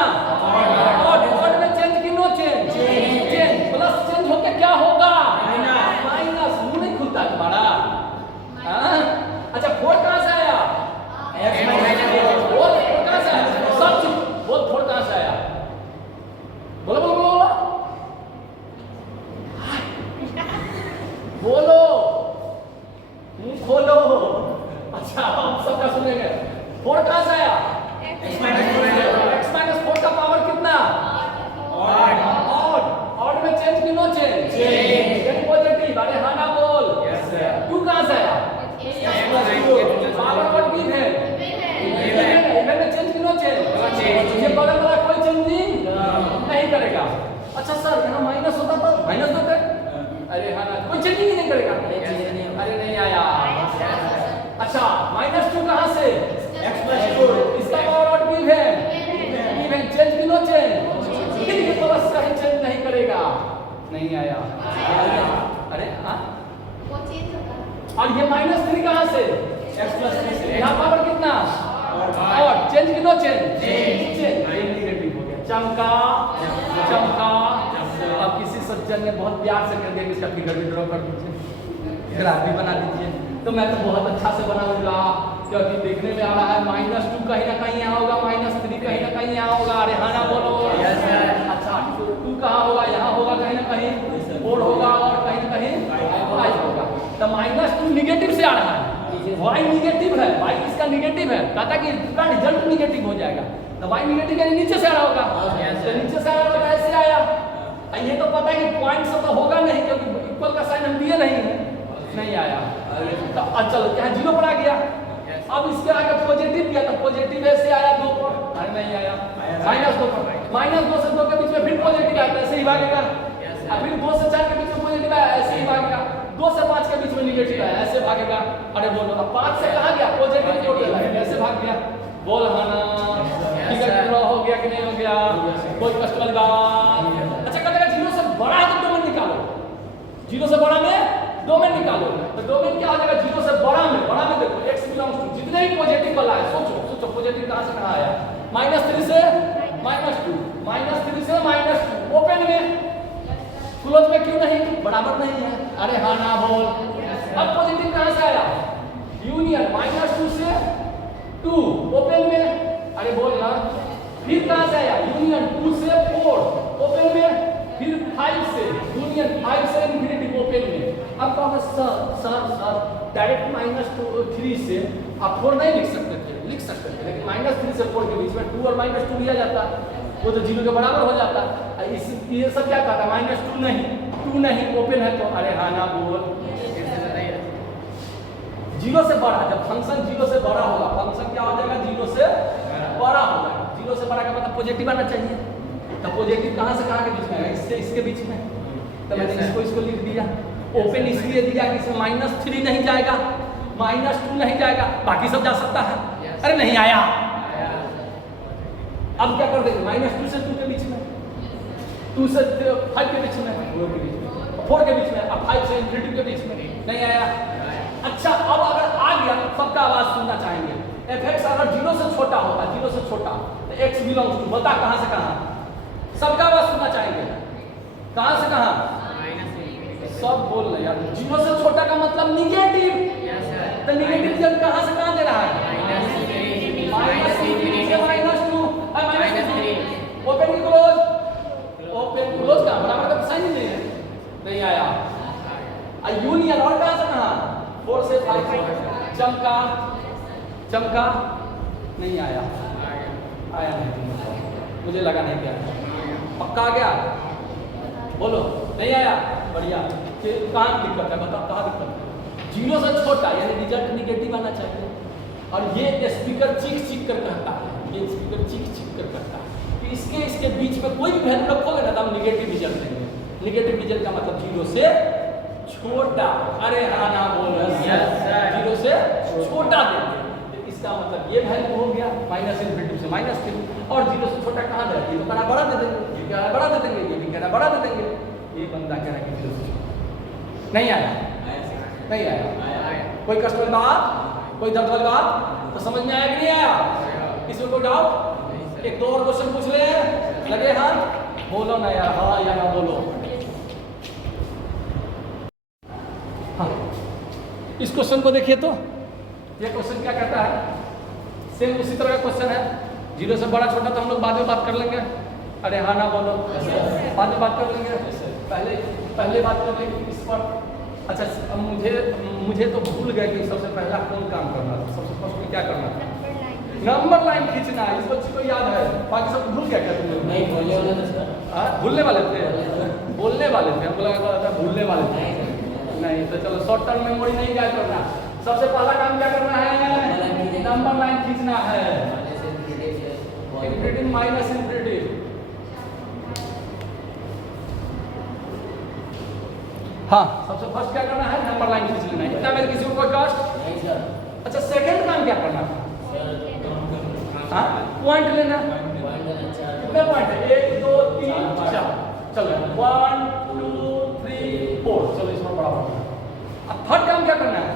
ऑड। ऑड में चेंज की no change? Change. Plus change होके क्या होगा? माइनस। मुंह नहीं खुलता तुम्हारा? अच्छा 4 कहाँ से आया? x minus 4 कहाँ से आया? सब चीज बोल, 4 कहाँ से आया? बोलो बोलो बोलो बोलो। ये -3 कहाँ से? x+3 से। यहाँ पावर कितना? और चेंज की नो चेंज? चेंज। नेगेटिव हो गया। चमका चमका। अब किसी सज्जन ने बहुत प्यार से कर दिया कि इसका फिगर भी ड्रॉ कर दीजिए, ग्राफ भी बना दीजिए। तो मैं तो बहुत अच्छा से बनाऊंगा, क्योंकि देखने में आ रहा है -2 कहीं ना कहीं यहाँ होगा, -3 कहीं ना कहीं यहाँ होगा। अरे हाँ ना बोलो। अच्छा 2 कहाँ होगा? यहाँ होगा कहीं ना कहीं, 4 होगा और कहीं ना कहीं 5 होगा। तो -2 निगेटिव से आ रहा है, y निगेटिव है, y इसका निगेटिव है, कहता कि इसका रिजल्ट निगेटिव हो जाएगा। तो y निगेटिव यानी नीचे से आ रहा होगा। तो नीचे से आ रहा होगा, ऐसे आया। ये तो पता है कि पॉइंट से तो होगा नहीं, क्योंकि इक्वल का साइन हम दिए नहीं है, नहीं आया। तो चलो यहाँ 0 पर आ गया। अब इसके आगे पॉजिटिव किया तो पॉजिटिव ऐसे आया 2 पर, अरे नहीं आया। -2 पर, -2 से 2 के बीच में फिर पॉजिटिव आया, ऐसे ही भागेगा। फिर 2 से 4 के बीच में पॉजिटिव आया, ऐसे ही भागेगा। 2 से 5 के बीच में निगेटिव आया, ऐसे भागेगा। अरे बोलो, अब 5 से कहाँ गया? पॉजिटिव जोड़ दिया, ऐसे भाग गया। बोल हाँ ना, फिगर ड्रॉ हो गया कि नहीं हो गया? कोई कष्ट वाली बात? अच्छा कहता है 0 से बड़ा है तो डोमेन निकालो, 0 से बड़ा में डोमेन निकालो। तो डोमेन क्या हो जाएगा? 0 से बड़ा में देखो x बिलोंग्स टू जितने भी पॉजिटिव वाला है, सोचो पॉजिटिव कहां से कहां आया? -3 से -2, -3 से -2, ओपन में, क्लोज में क्यों नहीं? बराबर नहीं है। अरे हाँ ना बोल। अब पॉजिटिव कहां से आया? यूनियन, -2 से 2, ओपन में, अरे बोल ना। फिर कहां से आया? यूनियन 2 से 4, ओपन में। फिर 5 से यूनियन 5 से इंफिनिटी, ओपन में। अब कहोगे सर डायरेक्ट -3 से आप 4 नहीं लिख सकते थे, लिख सकते थे, लेकिन -3 से 4 के बीच में 2 और -2 लिया जाता, वो तो 0 के बराबर हो जाता। इस ये सब क्या कहता है? -2 नहीं, ओपन है तो। अरे हाँ ना बोल। 0 से बड़ा, जब फंक्शन 0 से बड़ा होगा, फंक्शन क्या हो जाएगा? 0 से बड़ा हो जाएगा। 0 से बड़ा का मतलब पॉजिटिव आना चाहिए। तो पॉजिटिव कहाँ से कहाँ के बीच में? इससे इसके बीच में। तो मैंने इसको लिख दिया। ओपन इसलिए दिया कि इसमें -3 नहीं जाएगा, -2 नहीं जाएगा, बाकी सब जा सकता है। अरे नहीं आया। अब क्या कर देंगे? -2 से 2 के बीच में, 2 से 5 के बीच में, 4 के बीच में, अब 5 से इंफिनिटी के बीच में नहीं आया। अच्छा अब अगर आ गया तो सबका आवाज सुनना चाहेंगे। fx अगर 0 से छोटा होता, 0 से छोटा, तो x बिलोंग्स टू, बता कहां से कहां? सबका आवाज सुनना चाहेंगे। कहां से कहां? सब बोल रहे यार। 0 से छोटा का मतलब निगेटिव। तो निगेटिव जब कहां से कहां दे रहा है? -3 से -2, ओपन की क्लोज, ओपन क्लोज का बराबर का साइन नहीं है, नहीं आया। यूनियन और कहां से कहां? 4 से 5, चमका नहीं आया, आया नहीं, मुझे लगा नहीं क्या पक्का आ गया। बोलो नहीं आया, बढ़िया। कहाँ दिक्कत है? बताओ कहाँ दिक्कत है? 0 से छोटा यानी रिजल्ट निगेटिव आना चाहिए। और ये स्पीकर चीख कर कहता है, ये स्पीकर चीख कर कहता है कि इसके बीच में कोई भी वैल्यू रखोगे ना तो हम निगेटिव रिजल्ट देंगे। निगेटिव रिजल्ट का मतलब 0 से छोटा। अरे हाँ ना बोल, 0 से छोटा देंगे। तो इसका मतलब ये वैल्यू हो गया -∞ से -3, और 0 से छोटा कहाँ दे? ये तो बड़ा दे देंगे, ये कह रहा बड़ा दे देंगे, ये भी कह रहा बड़ा दे देंगे। ये बंदा कह रहा है कि 0 से नहीं आया, नहीं आया। कोई कष्ट वाली बात, कोई दर्द वाली बात? तो समझ में आया कि नहीं आया? इसमें कोई डाउट? एक दो और क्वेश्चन पूछ ले, लगे हाथ? बोलो ना यार, हाँ या ना बोलो। हाँ, इस क्वेश्चन को देखिए तो ये क्वेश्चन क्या कहता है? सेम उसी तरह का क्वेश्चन है। 0 से बड़ा छोटा तो हम लोग बाद में बात कर लेंगे। अरे हाँ ना बोलो, बाद में बात कर लेंगे, पहले बात कर लेंगे इस पर। अच्छा अब मुझे तो भूल गए कि सबसे पहला कौन काम करना था, सबसे फर्स्ट में क्या करना था? नंबर लाइन खींचना। इस बच्चे को याद है, बाकी सब भूल गया क्या तुम लोग? नहीं, बोलने वाले थे सर। भूलने वाले थे, बोलने वाले थे, हमको लगा था भूलने वाले थे। नहीं तो चलो, शॉर्ट टर्म मेमोरी नहीं याद करना। सबसे पहला काम क्या करना है? नंबर लाइन खींचना है। Infinity minus infinity. हाँ, सबसे फर्स्ट क्या करना है? नंबर लाइन खींच लेना है। इतना में किसी को कोई कष्ट नहीं सर। अच्छा सेकंड काम क्या करना था? हाँ, पॉइंट लेना। कितने पॉइंट है? 1 2 3 4। चलो 1 2 3 4। चलो इसमें बड़ा होगा। अब थर्ड काम क्या करना है?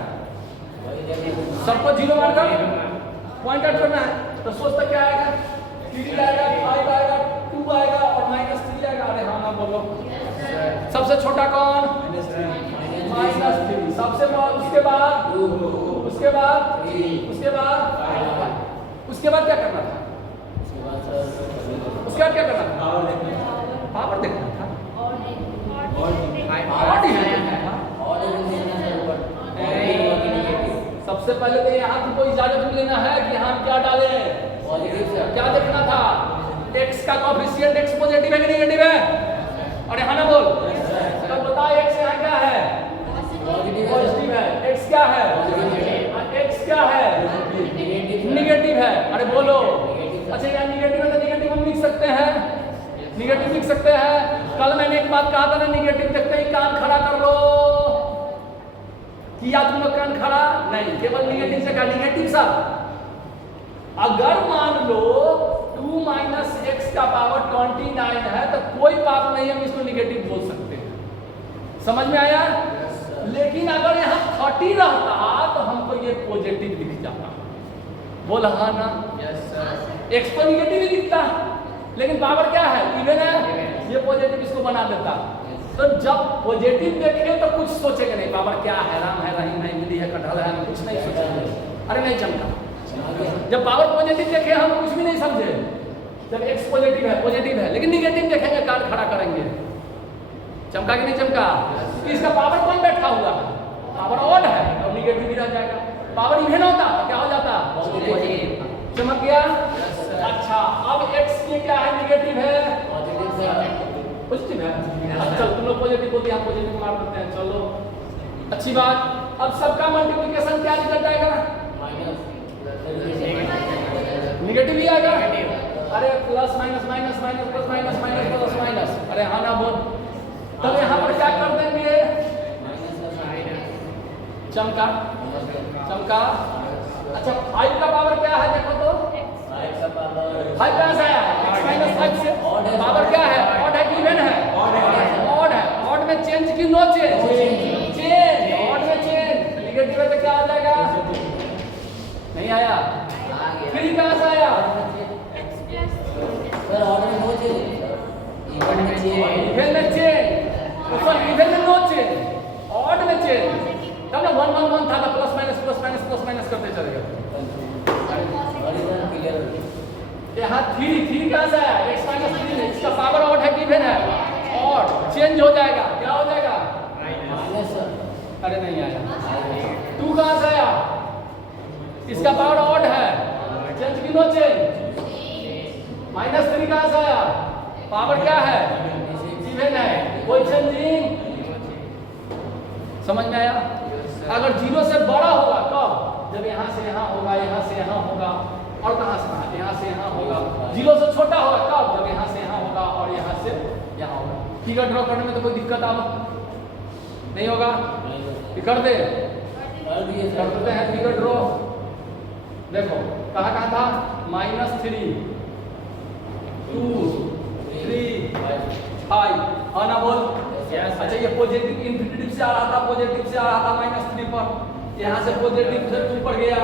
सबको जीरो मानकर पॉइंट आउट करना है। तो सोचता क्या आएगा, 3 आएगा, 5 आएगा, 2 आएगा और -3 आएगा। अरे हाँ ना बोलो, सबसे छोटा कौन? -3। सबसे बड़ा, उसके बाद उसके बाद उसके बाद उसके बाद क्या करना था? उसके बाद क्या करना था? पावर देखना था। सबसे पहले तो यहाँ तुमको इजाजत भी लेना है कि हम क्या डालें। क्या देखना था? x का कोएफिशिएंट x पॉजिटिव है कि नेगेटिव है? अरे हाँ ना बोल। तब बताओ x यहाँ क्या है? पॉजिटिव है। x क्या है? x क्या है? नेगेटिव है। अरे बोलो। अच्छा यहाँ नेगेटिव है तो नेगेटिव हम लिख सकते हैं, नेगेटिव लिख सकते हैं। कल मैंने एक बात कहा था ना, नेगेटिव देखते ही कान खड़ा कर लो। किया तुम लोग कान खड़ा? नहीं, केवल नेगेटिव से कहा। नेगेटिव सब अगर मान लो 2 - x का पावर 29 है तो कोई पाप नहीं, हम इसको नेगेटिव बोल सकते हैं। समझ में आया? लेकिन अगर यहाँ 30 रहता तो हमको ये पॉजिटिव दिख जाता। बोल हाँ ना? x तो नेगेटिव ही दिखता, लेकिन पावर क्या है? इवन है। ये पॉजिटिव इसको बना देता। तो जब पॉजिटिव देखे तो कुछ सोचेंगे नहीं, पावर क्या है, राम है, रहीम है, इमली है, कटहल है, कुछ नहीं सोचेंगे। अरे नहीं चमका। जब पावर पॉजिटिव देखे हम कुछ भी नहीं समझे। जब x पॉजिटिव है, लेकिन नेगेटिव देखेंगे कान खड़ा करेंगे। चमका कि नहीं चमका? इसका पावर कौन बैठा हुआ है? पावर ऑड है तो नेगेटिव भी रह जाएगा। पावर इवन होता तो क्या हो जाता? चमक गया। अच्छा अब x ये क्या है? नेगेटिव है, पॉजिटिव है। अच्छा तुम लोग पॉजिटिव बोलते हैं, पॉजिटिव मार देते हैं। चलो अच्छी बात। अब सबका मल्टीप्लिकेशन क्या निकल जाएगा? नेगेटिव ही आएगा। अरे plus minus minus minus plus minus minus plus minus. अरे हाँ ना बोल। तब यहाँ पर क्या कर देंगे? चमका चमका। अच्छा 5 का पावर क्या है देखो तो? 5 कहाँ से आया? -5 से। पावर क्या है? ऑड है कि इवन है? ऑड है। ऑड में चेंज की नो चेंज? चेंज। ऑड में चेंज। नेगेटिव है तो क्या आ जाएगा? नहीं आया। 3 कहाँ से आया? इवन में चेंज। इवन में नो चेंज, ऑड में चेंज। तब ना 1 1 1 था तो प्लस माइनस करते चलेगा। यहाँ 3 कहाँ से आया? x - 3 है। इसका पावर ऑड है कि इवन है? ऑड। चेंज हो जाएगा। क्या हो जाएगा? अरे नहीं आया। 2 कहाँ से आया? इसका पावर ऑड है, चेंज की नो चेंज। -3 कहाँ से आया? पावर क्या है? इवन है, कोई चेंजिंग। समझ में आया? अगर 0 से बड़ा होगा कब? जब यहाँ से यहाँ होगा, यहाँ से यहाँ होगा और कहाँ से कहाँ? यहाँ से यहाँ होगा। 0 से छोटा होगा कब? जब यहाँ से यहाँ होगा और यहाँ से यहाँ होगा। फिगर ड्रॉ करने में तो कोई दिक्कत आप नहीं होगा? कर दे, कर देते हैं फिगर ड्रॉ। देखो कहाँ कहाँ था? -3 2 3 5। हाँ ना बोल। अच्छा ये पॉजिटिव इन्फिनिटिव से आ रहा था, पॉजिटिव से आ रहा था -3 पर। यहाँ से पॉजिटिव से 2 पर गया,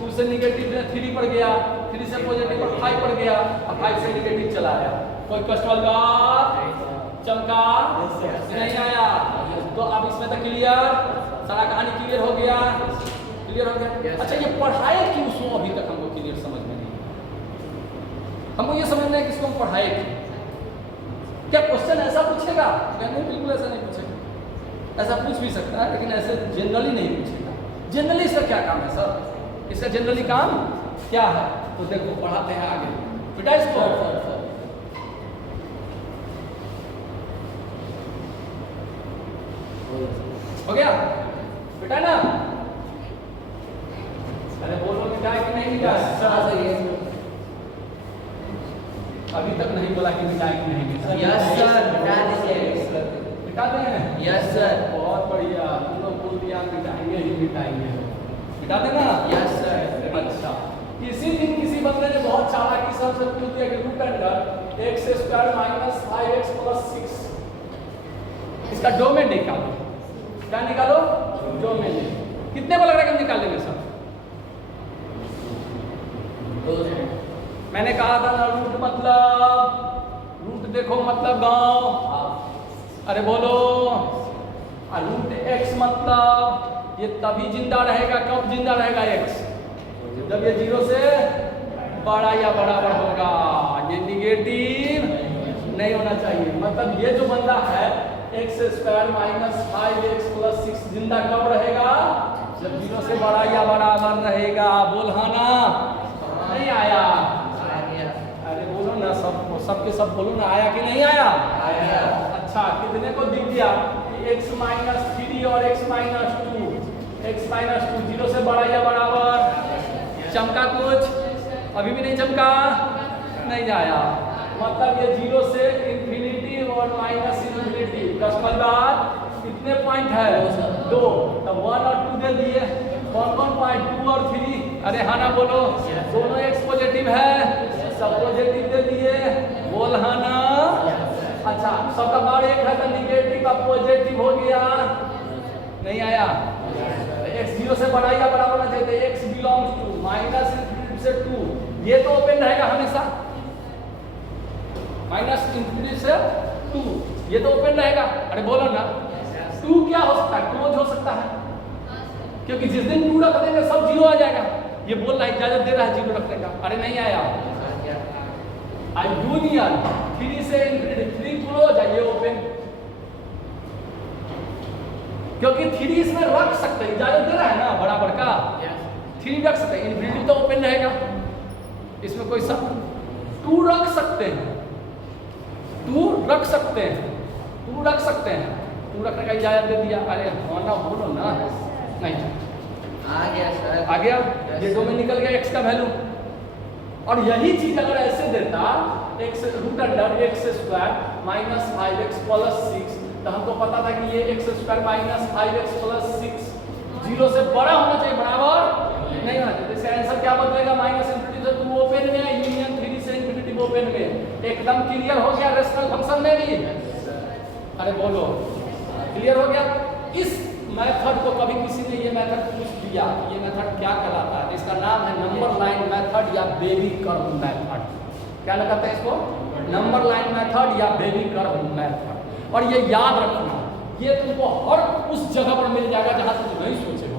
2 से नेगेटिव से 3 पर गया, 3 से पॉजिटिव पर 5 पर गया और 5 से नेगेटिव चला आया। कोई कष्ट वाली बात? चमका नहीं आया। तो अब इसमें तो क्लियर, सारा कहानी क्लियर हो गया। क्लियर हो गया। अच्छा ये पढ़ाए क्यों उसको? अभी तक हमको क्लियर समझ में नहीं। हमको ये समझना है कि इसको हम पढ़ाए क्यों। क्या क्वेश्चन ऐसा पूछेगा? नहीं, बिल्कुल ऐसा नहीं पूछेगा। ऐसा पूछ भी सकता है लेकिन ऐसे जनरली नहीं पूछेगा। जनरली इसका क्या काम है सर? इसका जनरली काम क्या है? तो देखो पढ़ाते हैं आगे बेटा इसको। हो गया बेटा ना? अरे बोलो मिटाए कि नहीं मिटाए? अभी तक नहीं बोला कि मिटाए कि नहीं मिटाए? यस सर, मिटा दीजिए। मिटाते हैं? Yes sir. बहुत बढ़िया, तुम लोग बोल दिया मिटाएंगे ही मिटाएंगे। मिटा देना? Yes sir. अच्छा किसी दिन किसी बंदे ने बहुत चालाकी से हमसे पूछ दिया कि रूट अंडर x² - 5x + 6 इसका डोमेन निकालो। क्या निकालो? डोमेन। कितने को लग रहा है कि हम निकाल लेंगे सर? मैंने कहा था ना रूट मतलब, रूट देखो मतलब गांव, अरे बोलो, रूट एक्स मतलब ये तभी जिंदा रहेगा, कब जिंदा रहेगा एक्स? जब ये 0 से बड़ा या बराबर होगा। ये निगेटिव नहीं होना चाहिए। मतलब ये जो बंदा है x² - 5x + 6 जिंदा कब रहेगा? जब 0 से बड़ा या बराबर रहेगा। बोल हाँ ना? नहीं आया? अरे बोलो ना, सबके सब बोलो ना, आया कि नहीं आया? अच्छा, कितने को दिख गया? x - 3 और x - 2, x - 2 0 से बड़ा या बराबर? चमका कुछ? अभी भी नहीं चमका? नहीं आया। मतलब ये 0 से इंफिनिटी और -∞। कस्टमर बात कितने पॉइंट है? 2। तब 1 और 2 दे दिए। कौन पॉइंट? 2 और 3। अरे हाँ ना बोलो, दोनों एक्स पॉजिटिव है, सब पॉजिटिव दे दिए। बोल हाँ ना? अच्छा, सबका बार एक है तो निगेटिव का पॉजिटिव हो गया। नहीं आया? x 0 से बड़ा या बराबर होना चाहिए। x बिलोंग्स टू -∞ से 2, ये तो ओपन रहेगा हमेशा। -∞ से 2, ये तो ओपन रहेगा। अरे बोलो ना, 2 क्या हो सकता है? क्लोज हो सकता है, क्योंकि जिस दिन 2 रख देंगे सब 0 आ जाएगा। ये बोल रहा है, इजाजत दे रहा है 0 रखने का। अरे नहीं आया? आई यूनियन 3 से इंफिनिटी, 3 क्लोज है, ये ओपन, क्योंकि 3 इसमें रख सकते हैं, इजाजत दे रहा है ना बराबर का। 3 रख सकते हैं, इंफिनिटी तो ओपन रहेगा, इसमें कोई शक। 2 रख सकते हैं, 2 रख सकते हैं, 2 रख सकते हैं, 2 रखने का इजाजत दे दिया। अरे हाँ ना बोलो ना? नहीं आ गया सर, आ गया। ये 2 में निकल गया x का वैल्यू। और यही चीज अगर ऐसे देता x √x² - 5x + 6, तो हमको पता था कि ये x² - 5x + 6 0 से बड़ा होना चाहिए, बराबर नहीं होना चाहिए। इसका आंसर क्या बदलेगा? -∞ से 2 ओपन में, यूनियन 3 से इंफिनिटी ओपन में। एकदम क्लियर हो गया रेशनल फंक्शन में भी? अरे बोलो, क्लियर हो गया? इस मेथड को कभी किसी ने ये मेथड पूछ दिया, ये मेथड क्या कहलाता है? इसका नाम है नंबर लाइन मेथड या बेबी कर्व मेथड। क्या कहते हैं इसको? नंबर लाइन मेथड या बेबी कर्व मेथड। और ये याद रखना, ये तुमको हर उस जगह पर मिल जाएगा जहां तुम नहीं सोचे हो।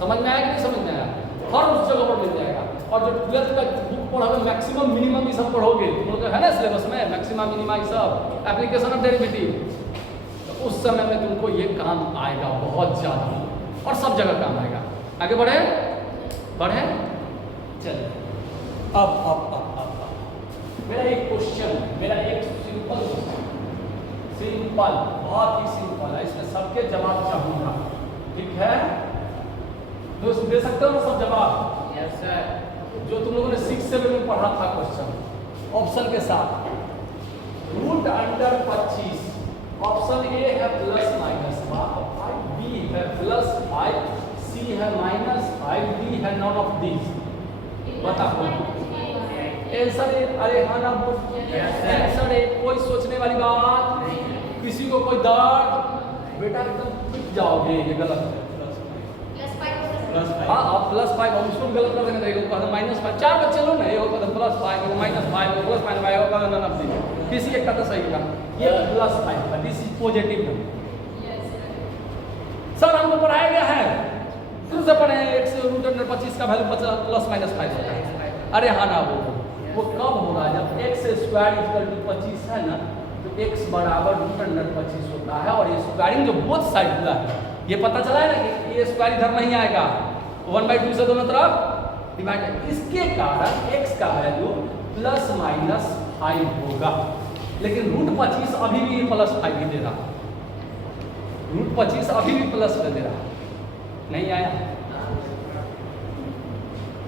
समझ में आया कि नहीं समझ में आया? हर उस जगह पर मिल जाएगा। और जो 12th का बुक पढ़ोगे, मैक्सिमम मिनिमम ये सब पढ़ोगे, तुम लोग है ना सिलेबस में, मैक्सिमम मिनिमा ये सब, एप्लीकेशन ऑफ डेरिवेटिव, उस समय में तुमको ये काम आएगा बहुत ज्यादा, और सब जगह काम आएगा। आगे बढ़े बढ़े, चलिए। अब मेरा एक क्वेश्चन, मेरा एक सिंपल क्वेश्चन, सिंपल, बहुत ही सिंपल है, इसमें सबके जवाब चाहूंगा, ठीक है? दोस्त दे सकते हो ना सब जवाब? Yes sir. जो तुम लोगों ने 6-7 में पढ़ा था क्वेश्चन, ऑप्शन के साथ। √25, ऑप्शन ए है +-5, बी है +5, सी है -5, डी है नॉन ऑफ दीज। बताओ आंसर ए। अरे हाँ ना, आंसर ए। कोई सोचने वाली बात, किसी को कोई दर्द? बेटा एकदम पिट जाओगे, ये गलत है। हाँ, आप +5, हम उसको गलत कर देंगे। देखो -5, 4 बच्चे लो ना, ये होगा +5, वो -5, वो +5 होगा नॉन ऑफ दीज। किसी एक का तो सही था, ये +5 है, दिस इज पॉजिटिव है। सर हमको पढ़ाया गया है, फिर से पढ़े x √25 का वैल्यू +-5 होता है। अरे हाँ ना, वो कब होगा? जब x² = 25 है ना, तो x बराबर √25 होता है। और ये स्क्वायरिंग जो बोथ साइड हुआ है, ये पता चला है ना कि ये स्क्वायर इधर नहीं आएगा, 1/2 से दोनों तरफ डिवाइड है। इसके कारण x का वैल्यू ±5 होगा। लेकिन √25 अभी भी +5 ही दे रहा, √25 अभी भी प्लस में दे रहा। नहीं आया?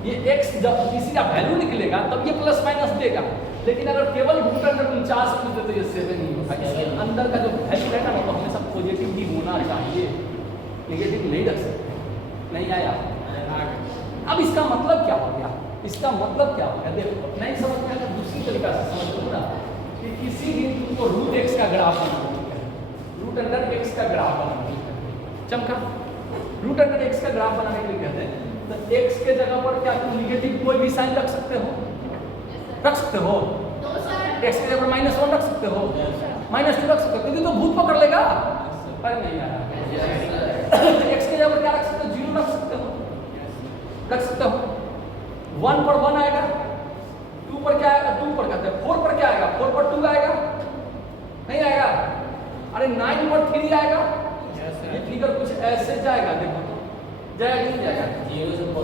ये x जब किसी का वैल्यू निकलेगा तब ये +- देगा, लेकिन अगर केवल √49 पूछ दे तो ये 7 ही होगा। इसके अंदर का जो वैल्यू है ना, वो हमेशा पॉजिटिव ही होना चाहिए, नेगेटिव नहीं रख सकते। नहीं आया? अब इसका मतलब क्या हो गया? इसका मतलब क्या हो गया? देखो, नहीं समझ में आया, दूसरी तरीका से समझ लो ना, कि किसी भी तुमको √x का ग्राफ बनाना है, √x का ग्राफ बनाना है, चमका रूट अंडर एक्स का ग्राफ बनाने के लिए कहते हैं तो एक्स के जगह पर क्या तुम निगेटिव कोई भी साइन रख सकते हो? रख सकते हो? एक्स की जगह पर -1 रख सकते हो, -2 रख सकते हो, क्योंकि तो भूत पकड़ लेगा। पर नहीं आया एक्स की जगह पर क्या रख सकते हो? 0 रख सकते हो, रख सकते हो। 1 पर 1 आएगा, 2 पर क्या आएगा? 2 पर कहते हैं। 4 पर क्या आएगा? 4 पर 2 आएगा, नहीं आएगा। अरे 9 पर 3 आएगा। ये फिगर कुछ ऐसे जाएगा, देखो तो जाएगा कि नहीं जाएगा?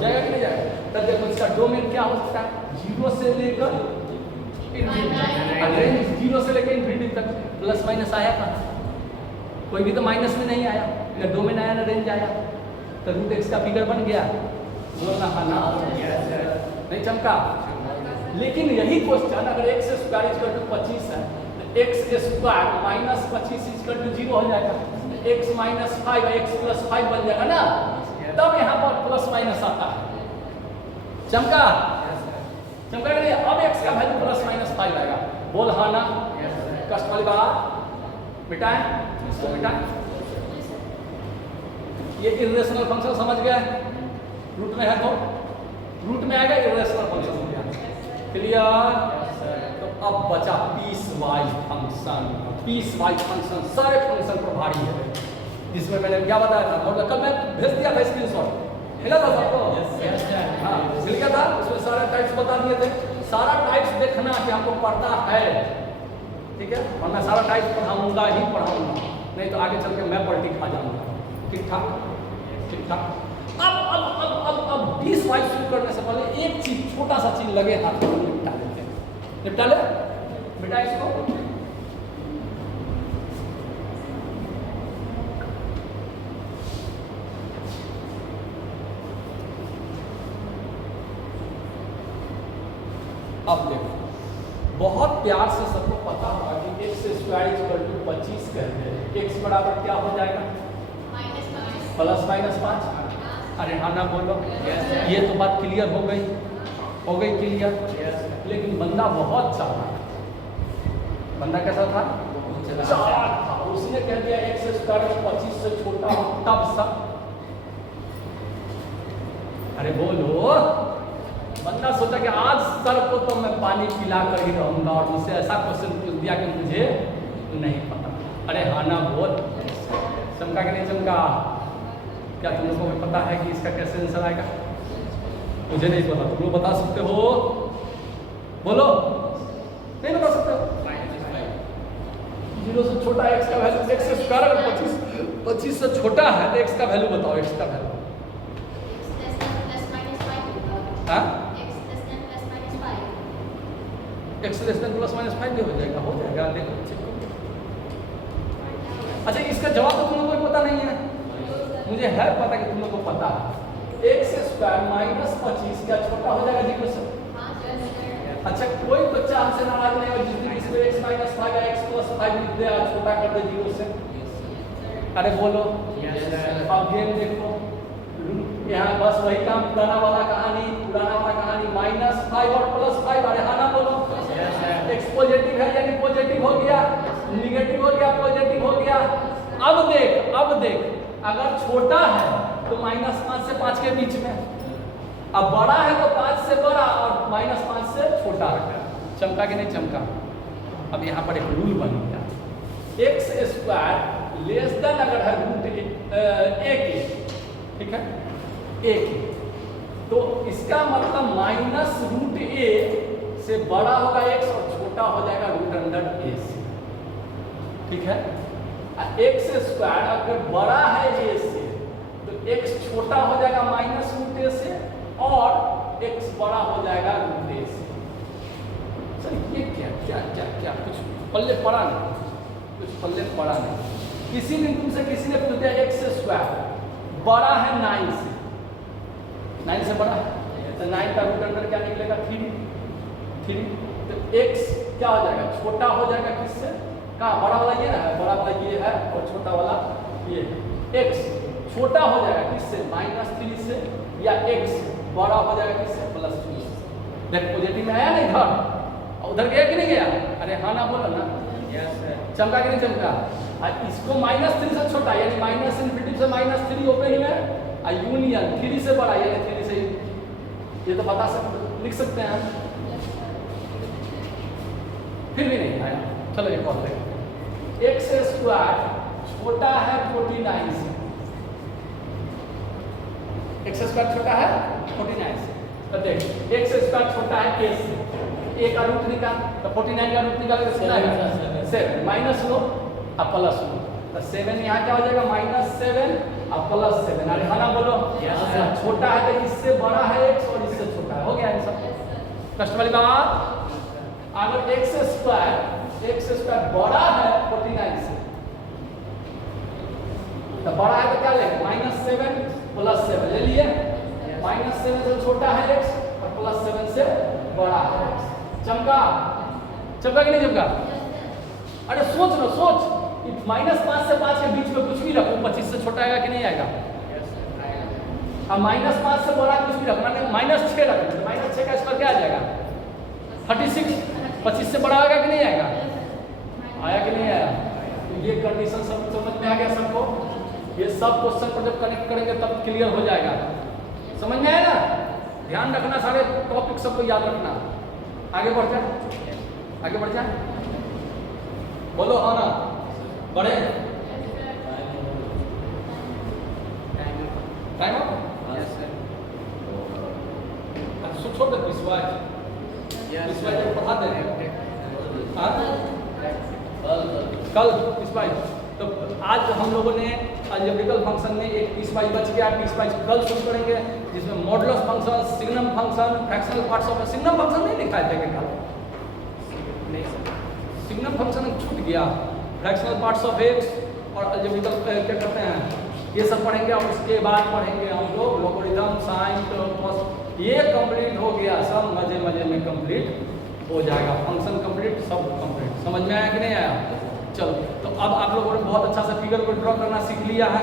जाएगा कि नहीं जाएगा? तब देखो इसका डोमेन क्या हो सकता है? 0 से लेकर रेंज 0 से लेकर इन्फिनिटी तक प्लस माइनस आया था, कोई भी तो माइनस में नहीं आया, ना डोमेन आया ना रेंज आया, तो रूट एक्स का फिगर बन गया। बोलना हाँ ना नहीं चमका। लेकिन यही क्वेश्चन अगर x स्क्वायर इक्वल टू 25 है तो x square minus 25 equal to 0 हो जाएगा, x माइनस 5 x प्लस 5 बन जाएगा ना, तब यहाँ पर प्लस माइनस आता है। चमका चमका नहीं? अब x का वैल्यू प्लस माइनस 5 आएगा। बोल हाँ ना? कष्ट वाली बात मिटाएं, इसको मिटाएं। ये इर्रेशनल फंक्शन समझ गए? रूट में है तो रूट में आएगा, इर्रेशनल फंक्शन हो गया। क्लियर? तो अब बचा piece wise function. Piece wise function सारे फंक्शन पर भारी है, जिसमें मैंने क्या बताया था? और कल मैं भेज दिया था स्क्रीनशॉट, मिला था सबको? हाँ मिल गया था। उसमें सारे टाइप्स बता दिए थे। सारा टाइप्स देखना कि हमको पढ़ना है, ठीक है? और मैं सारा टाइप्स पढ़ाऊंगा ही पढ़ाऊंगा, नहीं तो आगे चल के मैं पॉलिटिक्स आ जाऊंगा। ठीक ठाक, ठीक ठाक। अब 20 वाइज शुरू करने से पहले एक चीज, छोटा सा चीज लगे हाथ में निपटा लेते हैं। निपटा ले बेटा इसको। अब देखो, बहुत प्यार से सबको पता होगा कि x स्क्वायर इक्वल टू 25 कहते हैं। x बराबर क्या हो जाएगा? Plus minus 5। अरे हाँ ना बोलो? ये तो बात क्लियर हो गई, हो गई क्लियर। लेकिन बंदा बहुत चालाक, बंदा कैसा था? चालाक था। उसने कह दिया x स्क्वायर 25 से छोटा हो तब सब। अरे बोलो, बंदा सोचा कि आज सर को तो मैं पानी पिला कर ही रहूंगा, और मुझसे ऐसा क्वेश्चन पूछ दिया कि मुझे नहीं पता। अरे हाँ ना बोल? चमका कि नहीं चमका? क्या तुम लोगों को पता है कि इसका कैसे आंसर आएगा? मुझे नहीं पता, तुम लोग बता सकते हो? बोलो, नहीं बता सकते हो? 0 से छोटा x का वैल्यू, x स्क्वायर अगर 25 से छोटा है तो x का वैल्यू बताओ। x का वैल्यू हाँ? x less than plus minus 5 भी हो जाएगा, हो जाएगा। देखो चेक करो। अच्छा, इसका जवाब तो तुम लोगों को पता नहीं है, मुझे है पता कि तुम लोगों को पता है। x स्क्वायर माइनस 25 क्या छोटा हो जाएगा 0 से? अच्छा, कोई बच्चा हमसे नाराज नहीं हो जिस दिन इसमें x माइनस 5 या x प्लस 5 लिख दे, छोटा कर दे 0 से? अरे बोलो। अब गेम देखो, यहाँ बस वही काम, पुराना वाला कहानी -5 और +5। अरे हाँ ना बोलो? x पॉजिटिव है यानी पॉजिटिव हो गया, निगेटिव हो गया पॉजिटिव हो गया। अब देख अगर छोटा है तो -5 से 5 के बीच में, अब बड़ा है तो 5 से बड़ा और -5 से छोटा है। चमका कि नहीं चमका? अब यहाँ पर एक रूल बन गया, x स्क्वायर लेस देन अगर है रूट a के, ठीक है, a के, तो इसका मतलब -√a से बड़ा होगा x और छोटा हो जाएगा √a से, ठीक है। x स्क्वायर अगर बड़ा है a से तो x छोटा हो जाएगा -√a से और x बड़ा हो जाएगा √a से। सर ये क्या कुछ पल्ले पड़ा नहीं, कुछ पल्ले पड़ा नहीं। किसी दिन तुमसे किसी ने पूछ दिया x स्क्वायर बड़ा है 9 से, 9 से बड़ा है तो 9 का रूट अंडर क्या निकलेगा? 3। तो x क्या हो जाएगा? छोटा हो जाएगा किससे? कहाँ? बड़ा वाला ये ना है, बड़ा वाला ये है और छोटा वाला ये है। x छोटा हो जाएगा किससे? -3 से, या x बड़ा हो जाएगा किससे? +2 से। देख पॉजिटिव में आया नहीं, इधर उधर गया कि नहीं गया? अरे हाँ ना बोलो ना? Yes sir. चमका कि नहीं चमका? और इसको -3 से छोटा यानी -∞ से -3 ओपन में और यूनियन 3 से बड़ा यानी 3 से, ये तो बता सकते लिख सकते हैं हम। फिर भी नहीं आया, चलो एक और देखें। x स्क्वायर छोटा है 49 से, x स्क्वायर छोटा है 49 से, तो देख x स्क्वायर छोटा है k से, a का रूट निकाल, तो 49 का रूट निकाल के कितना है 7 माइनस लो और प्लस लो, तो 7 यहाँ क्या हो जाएगा -7 और +7। अरे हाँ ना बोलो, छोटा है तो इससे बड़ा है x और इससे छोटा है, हो गया आंसर। कष्ट वाली बात। अगर x स्क्वायर बड़ा है 49 से, तो बड़ा है तो क्या लेंगे -7 +7 ले लिए, -7 से छोटा है x और +7 से बड़ा है x। चमका चमका कि नहीं चमका? अरे सोच लो, सोच कि -5 से 5 के बीच में कुछ भी रखो, 25 से छोटा आएगा कि नहीं आएगा? अब -5 से बड़ा कुछ भी रखना नहीं, -6 रखना, तो -6 का स्क्वायर क्या आ जाएगा 36, 25 से बड़ा आएगा कि नहीं आएगा? आया कि नहीं आया? तो ये कंडीशन सब समझ में आ गया सबको? ये सब क्वेश्चन को जब कनेक्ट करेंगे तब क्लियर हो जाएगा। समझ में आया ना? ध्यान रखना, सारे टॉपिक सबको याद रखना। आगे बढ़ जाए, आगे बढ़ जाए, बोलो हाँ ना, बढ़े टाइम अप। Yes sir. अच्छा छोड़ दे विश्वास, विश्वास को पढ़ा दे कल विश्वास। तो आज हम लोगों ने अलजेब्रिकल फंक्शन में एक पीस वाइज बच गया, पीस वाइज कल शुरू करेंगे जिसमें modulus function, signum function, fractional parts of signum function नहीं लिखा है क्या? नहीं सर। सिग्नम फंक्शन छूट गया, फ्रैक्शनल पार्ट्स ऑफ एक्स और अलजेब्रिकल क्या करते हैं ये सब पढ़ेंगे, और उसके बाद पढ़ेंगे हम लोग लोगरिथम, साइन, कॉस। ये कंप्लीट हो गया, सब मजे मजे में कंप्लीट हो जाएगा, फंक्शन कंप्लीट, सब कंप्लीट। समझ में आया कि नहीं आया? चलो, तो अब आप लोगों ने बहुत अच्छा से फिगर को ड्रॉ करना सीख लिया है,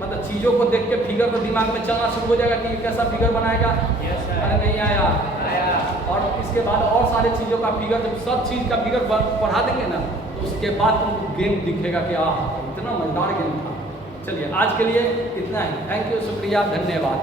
मतलब चीज़ों को देख के फिगर को दिमाग में चलना शुरू हो जाएगा कि ये कैसा फिगर बनाएगा। Yes sir. अरे नहीं आया? आया। और इसके बाद और सारे चीज़ों का फिगर, जब सब चीज़ का फिगर पढ़ा देंगे ना, तो उसके बाद तुमको गेम दिखेगा कि इतना मजेदार गेम था। चलिए आज के लिए इतना ही, थैंक यू, शुक्रिया, धन्यवाद।